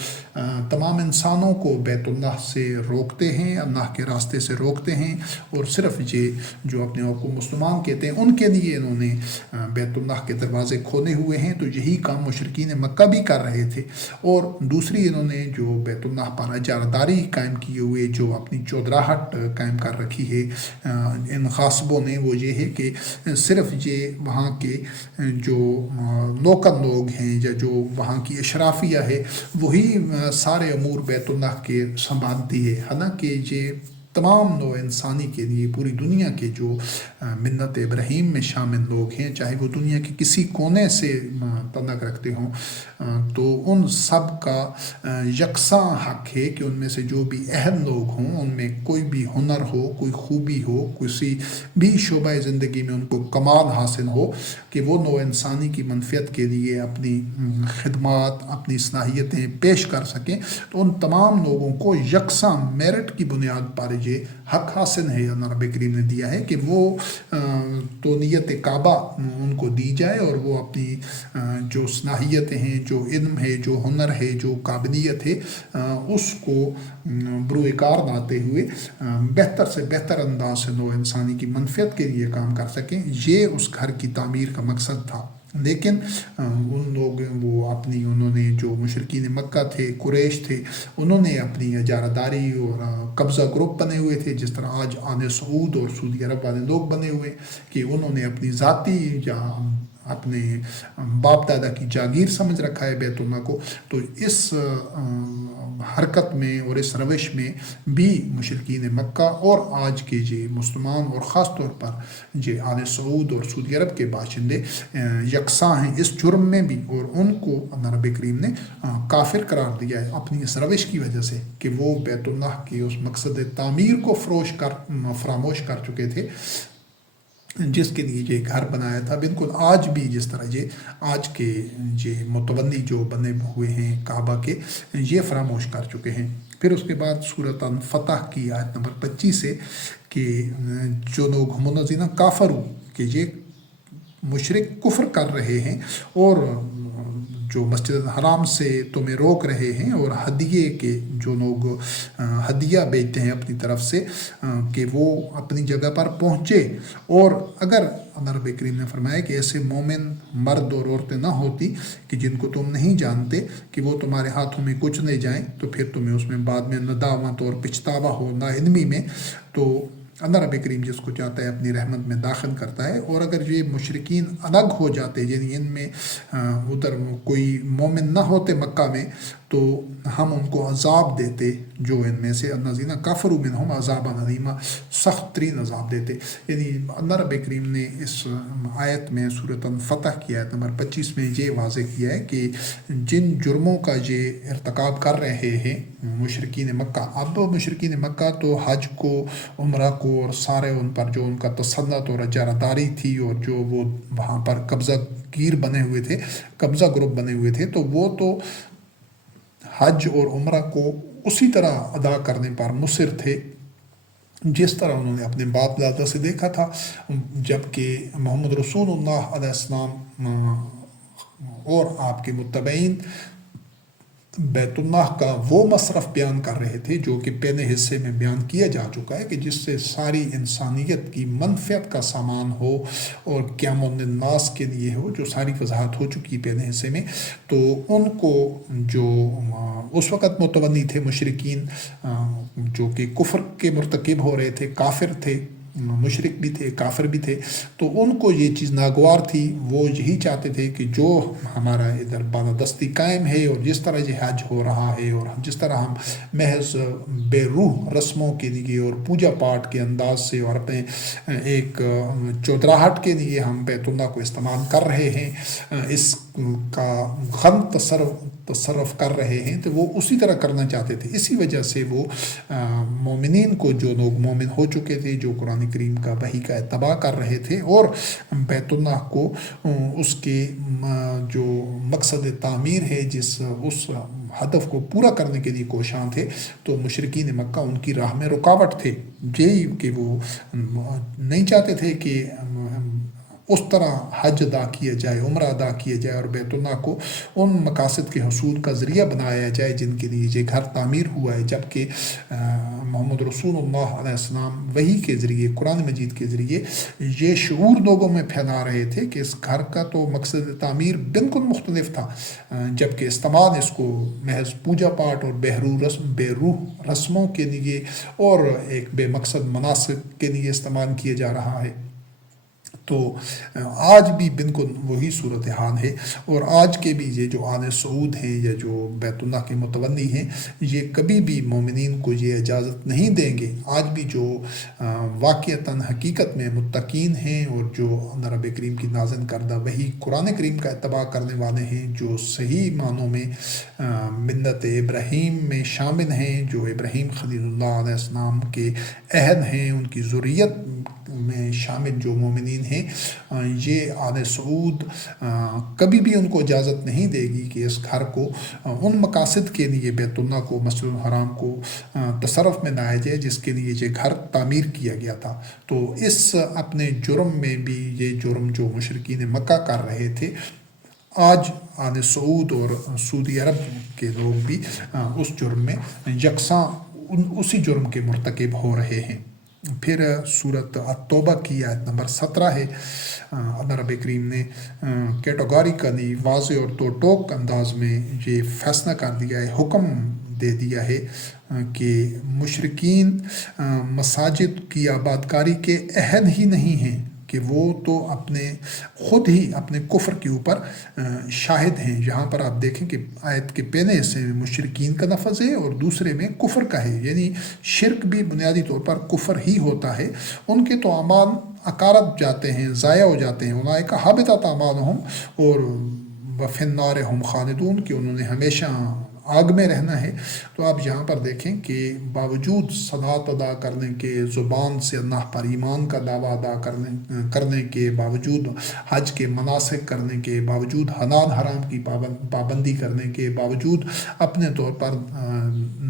تمام انسانوں کو بیت اللہ سے روکتے ہیں، اللہ کے راستے سے روکتے ہیں، اور صرف یہ جو اپنے آپ کو مسلمان کہتے ہیں ان کے لیے انہوں نے بیت اللہ کے دروازے کھولے ہوئے ہیں۔ تو یہی کام مشرکین مکہ بھی کر رہے تھے۔ اور دوسری انہوں نے جو بیت اللہ پر اجارہ قائم کیے ہوئے، جو اپنی چودراہٹ قائم کر رکھی ہے ان غاصبوں نے، وہ یہ ہے کہ صرف یہ وہاں کے جو لوکل لوگ ہیں یا جو وہاں کی اشرافیہ ہے وہی سارے امور بیت اللہ کے سنبھالتی ہے، حالانکہ یہ تمام نوع انسانی کے لیے پوری دنیا کے جو ملت ابراہیم میں شامل لوگ ہیں، چاہے وہ دنیا کے کسی کونے سے تعلق رکھتے ہوں، تو ان سب کا یکساں حق ہے کہ ان میں سے جو بھی اہل لوگ ہوں، ان میں کوئی بھی ہنر ہو، کوئی خوبی ہو، کسی بھی شعبہ زندگی میں ان کو کمال حاصل ہو، کہ وہ نوع انسانی کی منفعت کے لیے اپنی خدمات، اپنی صلاحیتیں پیش کر سکیں، تو ان تمام لوگوں کو یکساں میرٹ کی بنیاد پر یہ حق حاصل ہے، اللہ رب کریم نے دیا ہے کہ وہ تولیت کعبہ ان کو دی جائے، اور وہ اپنی جو صلاحیتیں ہیں، جو علم ہے، جو ہنر ہے، جو قابلیت ہے، اس کو بروئے کار لاتے ہوئے بہتر سے بہتر انداز سے نوع انسانی کی منفعت کے لیے کام کر سکیں۔ یہ اس گھر کی تعمیر کا مقصد تھا۔ لیکن ان لوگ انہوں نے جو مشرکین مکہ تھے، قریش تھے، انہوں نے اپنی اجارہ داری اور قبضہ گروپ بنے ہوئے تھے، جس طرح آج آل سعود اور سعودی عرب والے لوگ بنے ہوئے، کہ انہوں نے اپنی ذاتی یا اپنے باپ دادا کی جاگیر سمجھ رکھا ہے بیت اللہ کو۔ تو اس حرکت میں اور اس روش میں بھی مشرکین مکہ اور آج کے جو مسلمان اور خاص طور پر جو آل سعود اور سعودی عرب کے باشندے یکساں ہیں اس جرم میں بھی، اور ان کو اللہ رب کریم نے کافر قرار دیا ہے اپنی اس روش کی وجہ سے، کہ وہ بیت اللہ کی اس مقصد تعمیر کو فراموش کر چکے تھے جس کے لیے یہ گھر بنایا تھا۔ بالکل آج بھی جس طرح یہ آج کے یہ متبنی جو بنے ہوئے ہیں کعبہ کے، یہ فراموش کر چکے ہیں۔ پھر اس کے بعد سورۃ الفتح کی آیت نمبر 25 سے کہ جو لوگ ہم الذین کافروا، کہ یہ مشرک کفر کر رہے ہیں اور جو مسجد الحرام سے تمہیں روک رہے ہیں، اور ہدیے کے جو لوگ ہدیہ بیچتے ہیں اپنی طرف سے، کہ وہ اپنی جگہ پر پہنچے، اور اگر اللہ رب کریم نے فرمایا کہ ایسے مومن مرد اور عورتیں نہ ہوتی کہ جن کو تم نہیں جانتے کہ وہ تمہارے ہاتھوں میں کچھ لے جائیں، تو پھر تمہیں اس میں بعد میں ندامت اور پچھتاوا ہو نا علمی میں، تو اللہ رب کریم جس کو چاہتا ہے اپنی رحمت میں داخل کرتا ہے۔ اور اگر یہ مشرکین الگ ہو جاتے، یعنی ان میں ادھر کوئی مومن نہ ہوتے مکہ میں، تو ہم ان کو عذاب دیتے، جو ان میں سے الذین کفروا منہم عذابا علیما، سخت ترین عذاب دیتے۔ یعنی اللہ رب کریم نے اس آیت میں سورۃ الفتح کی آیت نمبر 25 میں یہ واضح کیا ہے کہ جن جرموں کا یہ ارتکاب کر رہے ہیں مشرکین مکہ، اب مشرکین مکہ تو حج کو، عمرہ کو، اور سارے ان پر جو ان کا تسلط اور اجارہ داری تھی، اور جو وہ وہاں پر قبضہ گیر بنے ہوئے تھے، قبضہ گروپ بنے ہوئے تھے، تو وہ تو حج اور عمرہ کو اسی طرح ادا کرنے پر مصر تھے جس طرح انہوں نے اپنے باپ دادا سے دیکھا تھا، جبکہ محمد رسول اللہ علیہ السلام اور آپ کے متبعین بیت اللہ کا وہ مصرف بیان کر رہے تھے جو کہ پہلے حصے میں بیان کیا جا چکا ہے، کہ جس سے ساری انسانیت کی منفعت کا سامان ہو اور قیام الناس کے لیے ہو، جو ساری وضاحت ہو چکی پہلے حصے میں۔ تو ان کو جو اس وقت متبنی تھے مشرکین، جو کہ کفر کے مرتکب ہو رہے تھے، کافر تھے، مشرک بھی تھے، کافر بھی تھے، تو ان کو یہ چیز ناگوار تھی۔ وہ یہی چاہتے تھے کہ جو ہمارا ادھر بالادستی قائم ہے اور جس طرح یہ حج ہو رہا ہے اور جس طرح ہم محض بے روح رسموں کے لیے اور پوجا پاٹ کے انداز سے اور اپنے ایک چودراہٹ کے لیے ہم بیت اللہ کو استعمال کر رہے ہیں، اس کا غم تصرف کر رہے ہیں، تو وہ اسی طرح کرنا چاہتے تھے۔ اسی وجہ سے وہ مومنین کو، جو لوگ مومن ہو چکے تھے، جو قرآن کریم کا وحی کا اتباع کر رہے تھے اور بیت اللہ کو اس کے جو مقصد تعمیر ہے، اس ہدف کو پورا کرنے کے لیے کوشاں تھے، تو مشرکین مکہ ان کی راہ میں رکاوٹ تھے، یہی کہ وہ نہیں چاہتے تھے کہ اس طرح حج ادا کیا جائے، عمرہ ادا کیا جائے اور بیت اللہ کو ان مقاصد کے حصول کا ذریعہ بنایا جائے جن کے لیے یہ گھر تعمیر ہوا ہے۔ جبکہ محمد رسول اللہ علیہ السلام وحی کے ذریعے، قرآن مجید کے ذریعے یہ شعور لوگوں میں پھیلا رہے تھے کہ اس گھر کا تو مقصد تعمیر بالکل مختلف تھا، جبکہ استعمال اس کو محض پوجا پاٹ اور بے روح رسموں کے لیے اور ایک بے مقصد مناسک کے لیے استعمال کیا جا رہا ہے۔ تو آج بھی بالکل وہی صورتحال ہے، اور آج کے بھی یہ جو آل سعود ہیں یا جو بیت اللہ کے متولی ہیں، یہ کبھی بھی مومنین کو یہ اجازت نہیں دیں گے۔ آج بھی جو واقعتاً حقیقت میں متقین ہیں اور جو رب کریم کی نازل کردہ وحی قرآن کریم کا اتباع کرنے والے ہیں، جو صحیح معنوں میں ملت ابراہیم میں شامل ہیں، جو ابراہیم خلیل اللہ علیہ السلام کے عہد ہیں، ان کی ذریت میں شامل جو مومنین ہیں، یہ آل سعود کبھی بھی ان کو اجازت نہیں دے گی کہ اس گھر کو ان مقاصد کے لیے، بیت اللہ کو، مسجد الحرام کو تصرف میں لایا جائے جس کے لیے یہ گھر تعمیر کیا گیا تھا۔ تو اس اپنے جرم میں بھی، یہ جرم جو مشرکین مکہ کر رہے تھے، آج آل سعود اور سعودی عرب کے لوگ بھی اس جرم میں یکساں اسی جرم کے مرتکب ہو رہے ہیں۔ پھر سورۃ التوبہ کی آیت نمبر 17 ہے۔ اللہ رب کریم نے کیٹیگوریکلی واضح اور دو ٹوک انداز میں یہ فیصلہ کر دیا ہے، حکم دے دیا ہے کہ مشرکین مساجد کی آبادکاری کے اہل ہی نہیں ہیں، کہ وہ تو خود ہی اپنے کفر کے اوپر شاہد ہیں۔ یہاں پر آپ دیکھیں کہ آیت کے پہلے حصے میں مشرکین کا لفظ ہے اور دوسرے میں کفر کا ہے، یعنی شرک بھی بنیادی طور پر کفر ہی ہوتا ہے۔ ان کے تو اعمال اکارت جاتے ہیں، ضائع ہو جاتے ہیں، اولئک حبطت اعمالہم اور وفی النار ہم خالدون، کہ انہوں نے ہمیشہ آگ میں رہنا ہے۔ تو آپ یہاں پر دیکھیں کہ باوجود صلاۃ ادا کرنے کے، زبان سے اللہ پر ایمان کا دعویٰ ادا کرنے کے باوجود، حج کے مناسک کرنے کے باوجود، حلال حرام کی پابندی کرنے کے باوجود، اپنے طور پر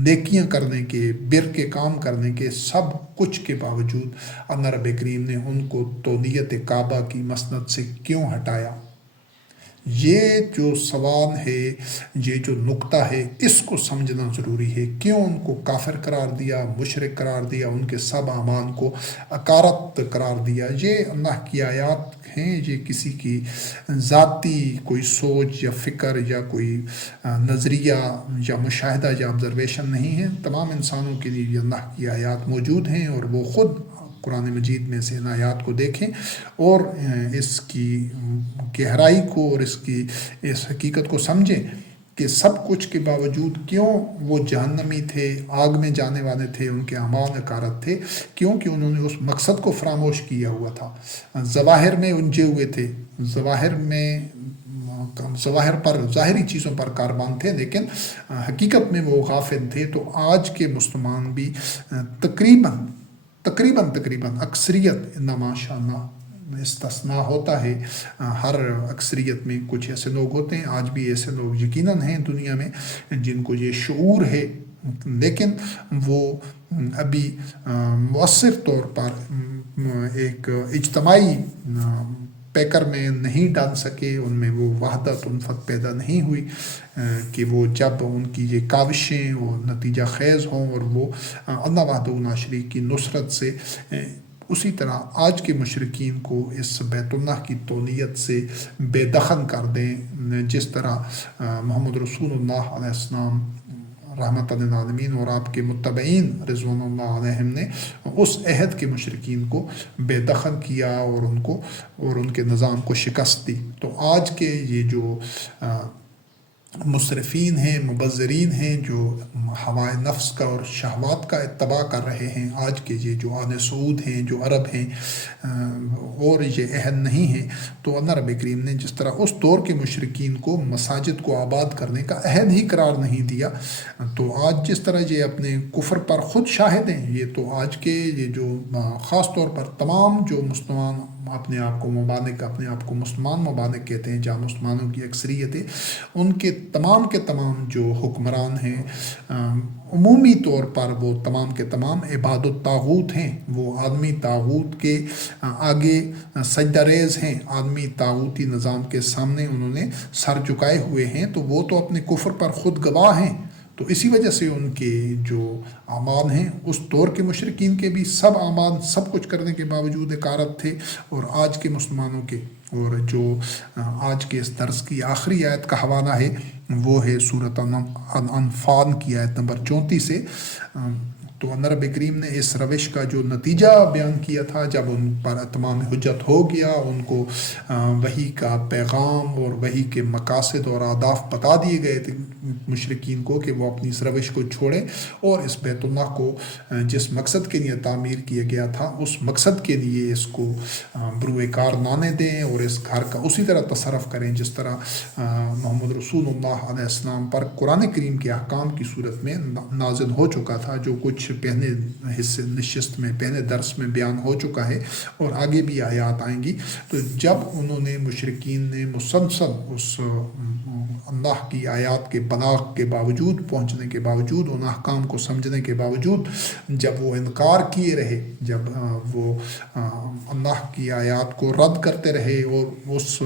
نیکیاں کرنے کے، بر کے کام کرنے کے، سب کچھ کے باوجود اللہ رب کریم نے ان کو تولیت کعبہ کی مسند سے کیوں ہٹایا؟ یہ جو سوال ہے، یہ جو نقطہ ہے، اس کو سمجھنا ضروری ہے۔ کیوں ان کو کافر قرار دیا، مشرک قرار دیا، ان کے سب اعمال کو اکارت قرار دیا؟ یہ اللہ کی آیات ہیں، یہ کسی کی ذاتی کوئی سوچ یا فکر یا کوئی نظریہ یا مشاہدہ یا آبزرویشن نہیں ہے۔ تمام انسانوں کے لیے اللہ کی آیات موجود ہیں، اور وہ خود قرآن مجید میں سے ان آیات کو دیکھیں اور اس کی گہرائی کو اور اس حقیقت کو سمجھیں کہ سب کچھ کے باوجود کیوں وہ جہنمی تھے، آگ میں جانے والے تھے، ان کے اعمال اکارت تھے، کیونکہ انہوں نے اس مقصد کو فراموش کیا ہوا تھا۔ ظواہر میں الجھے ہوئے تھے، ظواہر پر، ظاہری چیزوں پر قربان تھے، لیکن حقیقت میں وہ غافل تھے۔ تو آج کے مسلمان بھی تقریباً اکثریت، ماشاء اللہ استثناء ہوتا ہے، ہر اکثریت میں کچھ ایسے لوگ ہوتے ہیں، آج بھی ایسے لوگ یقیناً ہیں دنیا میں جن کو یہ شعور ہے، لیکن وہ ابھی مؤثر طور پر ایک اجتماعی پیکر میں نہیں ڈال سکے، ان میں وہ وحدت الفت پیدا نہیں ہوئی کہ وہ جب ان کی یہ کاوشیں وہ نتیجہ خیز ہوں اور وہ اللہ وحدہ لا شریک کی نصرت سے اسی طرح آج کے مشرکین کو اس بیت اللہ کی تولیت سے بے دخل کر دیں، جس طرح محمد رسول اللہ علیہ السلام رحمت للعالمین اور آپ کے متبعین رضوان اللہ علیہم نے اس عہد کے مشرکین کو بے دخل کیا اور ان کے نظام کو شکست دی۔ تو آج کے یہ جو مصرفین ہیں، مبذرین ہیں، جو ہوائے نفس کا اور شہوات کا اتباع کر رہے ہیں، آج کے یہ جو آل سعود ہیں، جو عرب ہیں، اور یہ عہد نہیں ہے، تو اللہ رب کریم نے جس طرح اس دور کے مشرکین کو مساجد کو آباد کرنے کا عہد ہی قرار نہیں دیا، تو آج جس طرح یہ اپنے کفر پر خود شاہد ہیں، یہ تو آج کے یہ جو خاص طور پر تمام جو مسلمان اپنے آپ کو ممالک، اپنے آپ کو مسلمان ممالک کہتے ہیں، جہاں مسلمانوں کی اکثریت ہے، ان کے تمام جو حکمران ہیں عمومی طور پر وہ تمام کے تمام عباد الطاغوت ہیں، وہ عالمی طاغوت کے آگے سجدہ ریز ہیں، عالمی طاغوتی نظام کے سامنے انہوں نے سر جھکائے ہوئے ہیں، تو وہ تو اپنے کفر پر خود گواہ ہیں۔ تو اسی وجہ سے ان کے جو اعمال ہیں، اس دور کے مشرکین کے بھی سب اعمال سب کچھ کرنے کے باوجود حقارت تھے، اور آج کے مسلمانوں کے، اور جو آج کے اس درس کی آخری آیت کا حوالہ ہے وہ ہے سورۃ الانفال کی آیت نمبر 34 سے۔ تو اللہ رب کریم نے اس روش کا جو نتیجہ بیان کیا تھا، جب ان پر اتمام حجت ہو گیا، ان کو وحی کا پیغام اور وحی کے مقاصد اور اہداف بتا دیے گئے تھے مشرکین کو کہ وہ اپنی اس روش کو چھوڑیں اور اس بیت اللہ کو جس مقصد کے لیے تعمیر کیا گیا تھا اس مقصد کے لیے اس کو بروئے کار لانے دیں، اور اس گھر کا اسی طرح تصرف کریں جس طرح محمد رسول اللہ علیہ السلام پر قرآن کریم کے احکام کی صورت میں نازل ہو چکا تھا، جو کچھ پہلے حصے نشست میں پہلے درس میں بیان ہو چکا ہے اور آگے بھی آیات آئیں گی۔ تو جب انہوں نے مشرکین نے مسلسل اس اللہ کی آیات کے بلاغ کے باوجود، پہنچنے کے باوجود، ان احکام کو سمجھنے کے باوجود جب وہ انکار کیے رہے، جب وہ اللہ کی آیات کو رد کرتے رہے اور اس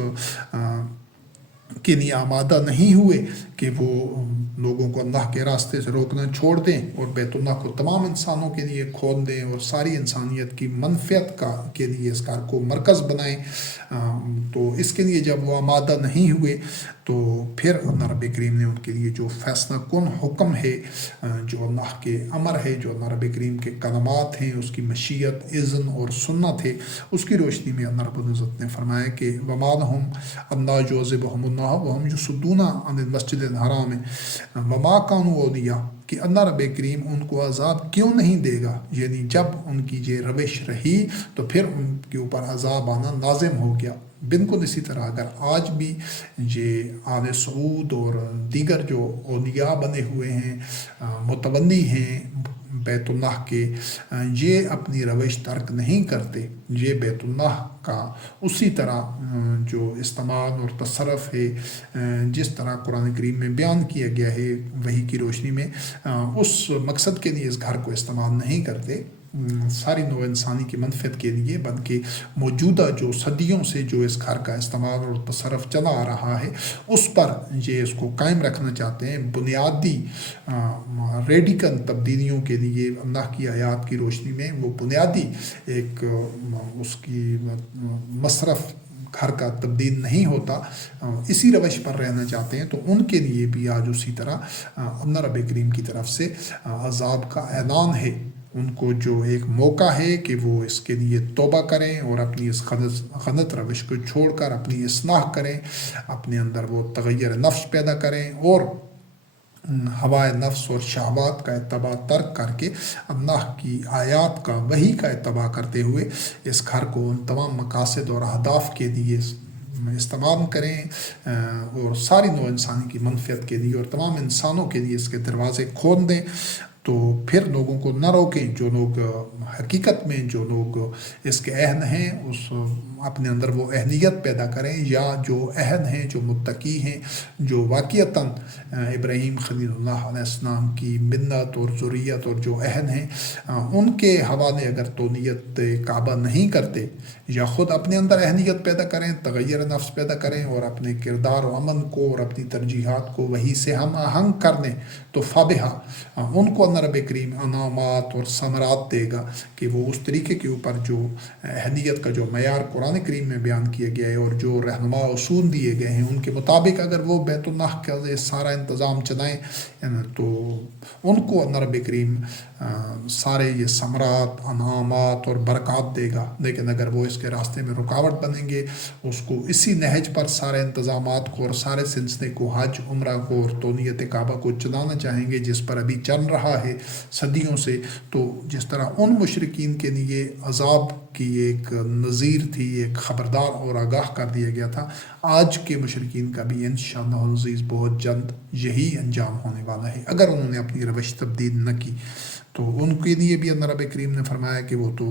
کے لیے آمادہ نہیں ہوئے کہ وہ لوگوں کو اللہ کے راستے سے روکنا چھوڑ دیں اور بیت اللہ کو تمام انسانوں کے لیے کھول دیں اور ساری انسانیت کی منفعت کے لیے اس کار کو مرکز بنائیں، تو اس کے لیے جب وہ آمادہ نہیں ہوئے تو پھر اللہ رب کریم نے ان کے لیے جو فیصلہ کن حکم ہے، جو اللہ کے امر ہے، جو اللہ رب کریم کے کلمات ہیں، اس کی مشیت، اذن اور سنت ہے، اس کی روشنی میں اللہ رب العزت نے فرمایا کہ وما لهم الا يعذبهم الله وهم يصدون عن المسجد الحرام وما كانوا اولیاء، کہ اللہ رب کریم ان کو عذاب کیوں نہیں دے گا، یعنی جب ان کی یہ روش رہی تو پھر ان کے اوپر عذاب آنا لازم ہو گیا۔ بالکل اسی طرح اگر آج بھی یہ آل سعود اور دیگر جو اولیاء بنے ہوئے ہیں، متولی ہیں بیت اللہ کے، یہ اپنی روش ترک نہیں کرتے، یہ بیت اللہ کا اسی طرح جو استعمال اور تصرف ہے جس طرح قرآن کریم میں بیان کیا گیا ہے وحی کی روشنی میں، اس مقصد کے لیے اس گھر کو استعمال نہیں کرتے ساری نوع انسانی کی منفعت کے لیے، بلکہ موجودہ جو صدیوں سے جو اس گھر کا استعمال اور تصرف چلا آ رہا ہے اس پر یہ اس کو قائم رکھنا چاہتے ہیں۔ بنیادی ریڈیکل تبدیلیوں کے لیے اللہ کی آیات کی روشنی میں وہ بنیادی ایک اس کی مصرف گھر کا تبدیل نہیں ہوتا، اسی روش پر رہنا چاہتے ہیں، تو ان کے لیے بھی آج اسی طرح اللہ رب کریم کی طرف سے عذاب کا اعلان ہے۔ ان کو جو ایک موقع ہے کہ وہ اس کے لیے توبہ کریں اور اپنی اس غلط روش کو چھوڑ کر اپنی اصلاح کریں، اپنے اندر وہ تغیر نفس پیدا کریں اور ہوائے نفس اور شہوات کا اتباع ترک کر کے اللہ کی آیات کا وحی کا اتباع کرتے ہوئے اس گھر کو ان تمام مقاصد اور اہداف کے لیے استعمال کریں اور ساری نوع انسانی کی منفعت کے لیے اور تمام انسانوں کے لیے اس کے دروازے کھول دیں۔ تو پھر لوگوں کو نہ روکیں، جو لوگ حقیقت میں جو لوگ اس کے اہل ہیں، اس اپنے اندر وہ اہلیت پیدا کریں، یا جو اہل ہیں، جو متقی ہیں، جو واقعتاً ابراہیم خلیل اللہ علیہ السلام کی منت اور ذریت اور جو اہل ہیں ان کے حوالے اگر تونیت کعبہ نہیں کرتے، یا خود اپنے اندر اہلیت پیدا کریں، تغیر نفس پیدا کریں، اور اپنے کردار و عمل کو اور اپنی ترجیحات کو وہی سے ہم آہنگ کر دیں، تو فابہا ان کو اللہ رب کریم انعامات اور ثمرات دے گا کہ وہ اس طریقے کے اوپر جو اہلیت کا جو معیار قرآن کریم میں بیان کیا گیا ہے اور جو رہنما اصول دیے گئے ہیں ان کے مطابق اگر وہ بیت اللہ کا سارا انتظام چلائیں تو ان کو اللہ رب کریم سارے یہ ثمرات، انعامات اور برکات دے گا۔ لیکن اگر وہ اس کے راستے میں رکاوٹ بنیں گے، اس کو اسی نہج پر سارے انتظامات کو اور سارے سلسلے کو، حج عمرہ کو اور تونیت کعبہ کو چلانا چاہیں گے جس پر ابھی چل رہا ہے صدیوں سے، تو جس طرح ان مشرکین کے لیے عذاب کی ایک نذیر تھی، ایک خبردار اور آگاہ کر دیا گیا تھا، آج کے مشرکین کا بھی انشاءاللہ العزیز بہت جلد یہی انجام ہونے والا ہے اگر انہوں نے اپنی روش تبدیل نہ کی۔ تو ان کے لیے بھی اللہ رب کریم نے فرمایا کہ وہ تو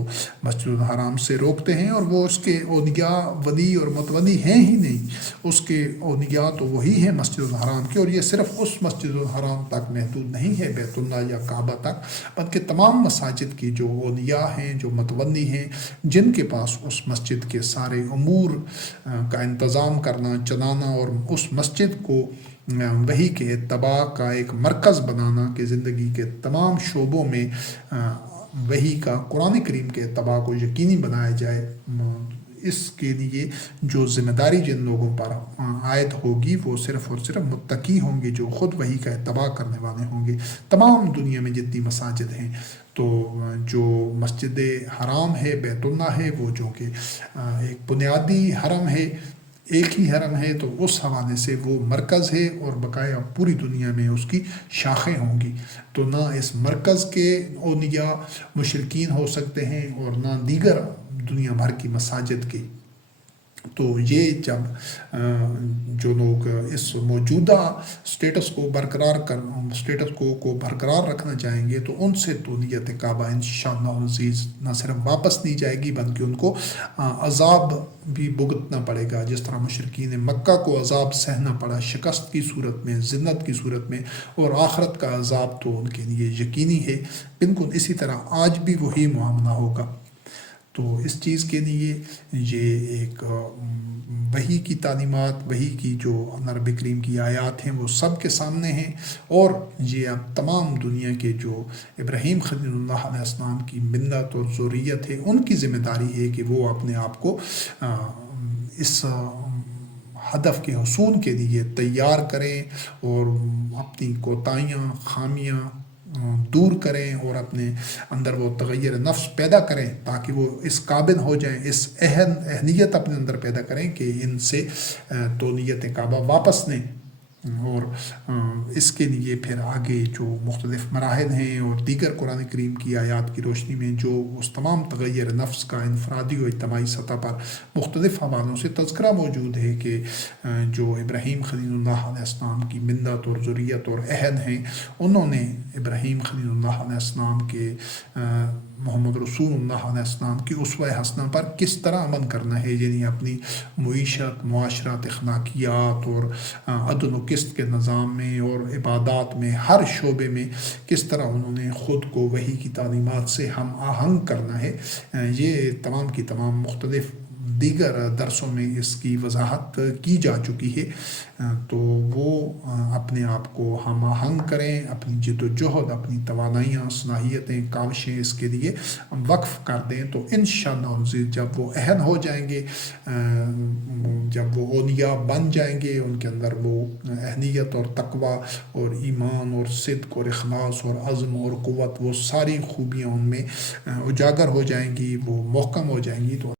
مسجد الحرام سے روکتے ہیں، اور وہ اس کے اولیاء ولی اور متولی ہیں ہی نہیں، اس کے اولیاء تو وہی ہیں مسجد الحرام کے، اور یہ صرف اس مسجد الحرام تک محدود نہیں ہے بیت اللہ یا کعبہ تک، بلکہ تمام مساجد کی جو اولیاء ہیں، جو متولی ہیں، جن کے پاس اس مسجد کے سارے امور کا انتظام کرنا، چلانا اور اس مسجد کو وحی کے اتباع کا ایک مرکز بنانا کہ زندگی کے تمام شعبوں میں وحی کا، قرآن کریم کے اتباع کو یقینی بنایا جائے، اس کے لیے جو ذمہ داری جن لوگوں پر عائد ہوگی وہ صرف اور صرف متقی ہوں گے، جو خود وحی کا اتباع کرنے والے ہوں گے۔ تمام دنیا میں جتنی مساجد ہیں، تو جو مسجد حرام ہے، بیت اللہ ہے، وہ جو کہ ایک بنیادی حرم ہے، ایک ہی حرم ہے، تو اس حوالے سے وہ مرکز ہے، اور بقایا پوری دنیا میں اس کی شاخیں ہوں گی۔ تو نہ اس مرکز کے اولیاء مشرکین ہو سکتے ہیں اور نہ دیگر دنیا بھر کی مساجد کے۔ تو یہ جب جو لوگ اس موجودہ سٹیٹس کو برقرار رکھنا چاہیں گے، تو ان سے تونیت کعبہ انشاءاللہ العزیز نہ صرف واپس لی جائے گی بلکہ ان کو عذاب بھی بھگتنا پڑے گا، جس طرح مشرکین مکہ کو عذاب سہنا پڑا شکست کی صورت میں، ذلت کی صورت میں، اور آخرت کا عذاب تو ان کے لیے یقینی ہے۔ بالکل اسی طرح آج بھی وہی معاملہ ہوگا۔ تو اس چیز کے لیے یہ ایک وحی کی تعلیمات، وحی کی جو اللہ رب کریم کی آیات ہیں وہ سب کے سامنے ہیں، اور یہ اب تمام دنیا کے جو ابراہیم خلیل اللہ علیہ السلام کی ملت اور ذریت ہے ان کی ذمہ داری ہے کہ وہ اپنے آپ کو اس ہدف کے حصول کے لیے تیار کریں، اور اپنی کوتاہیاں، خامیاں دور کریں، اور اپنے اندر وہ تغیر نفس پیدا کریں تاکہ وہ اس قابل ہو جائیں، اس اہلیت اپنے اندر پیدا کریں کہ ان سے تونیت کعبہ واپس لیں۔ اور اس کے لیے پھر آگے جو مختلف مراحل ہیں اور دیگر قرآن کریم کی آیات کی روشنی میں جو اس تمام تغیر نفس کا انفرادی و اجتماعی سطح پر مختلف حوالوں سے تذکرہ موجود ہے کہ جو ابراہیم خلیل اللہ علیہ السلام کی ملت اور ذریت اور اہل ہیں، انہوں نے ابراہیم خلیل اللہ علیہ السلام کے محمد رسول اللہ علیہ السلام کی اسوہ حسنہ پر کس طرح عمل کرنا ہے، یعنی اپنی معیشت، معاشرت، اخلاقیات اور عدل و قسط کے نظام میں اور عبادات میں، ہر شعبے میں کس طرح انہوں نے خود کو وحی کی تعلیمات سے ہم آہنگ کرنا ہے۔ یہ تمام کی تمام مختلف دیگر درسوں میں اس کی وضاحت کی جا چکی ہے۔ تو وہ اپنے آپ کو ہم آہنگ کریں، اپنی جد و جہد، اپنی توانائیاں، صلاحیتیں، کاوشیں اس کے لیے وقف کر دیں، تو انشاءاللہ جب وہ اہل ہو جائیں گے، جب وہ اولیاء بن جائیں گے، ان کے اندر وہ اہلیت اور تقوی اور ایمان اور صدق اور اخلاص اور عزم اور قوت، وہ ساری خوبیاں ان میں اجاگر ہو جائیں گی، وہ محکم ہو جائیں گی، تو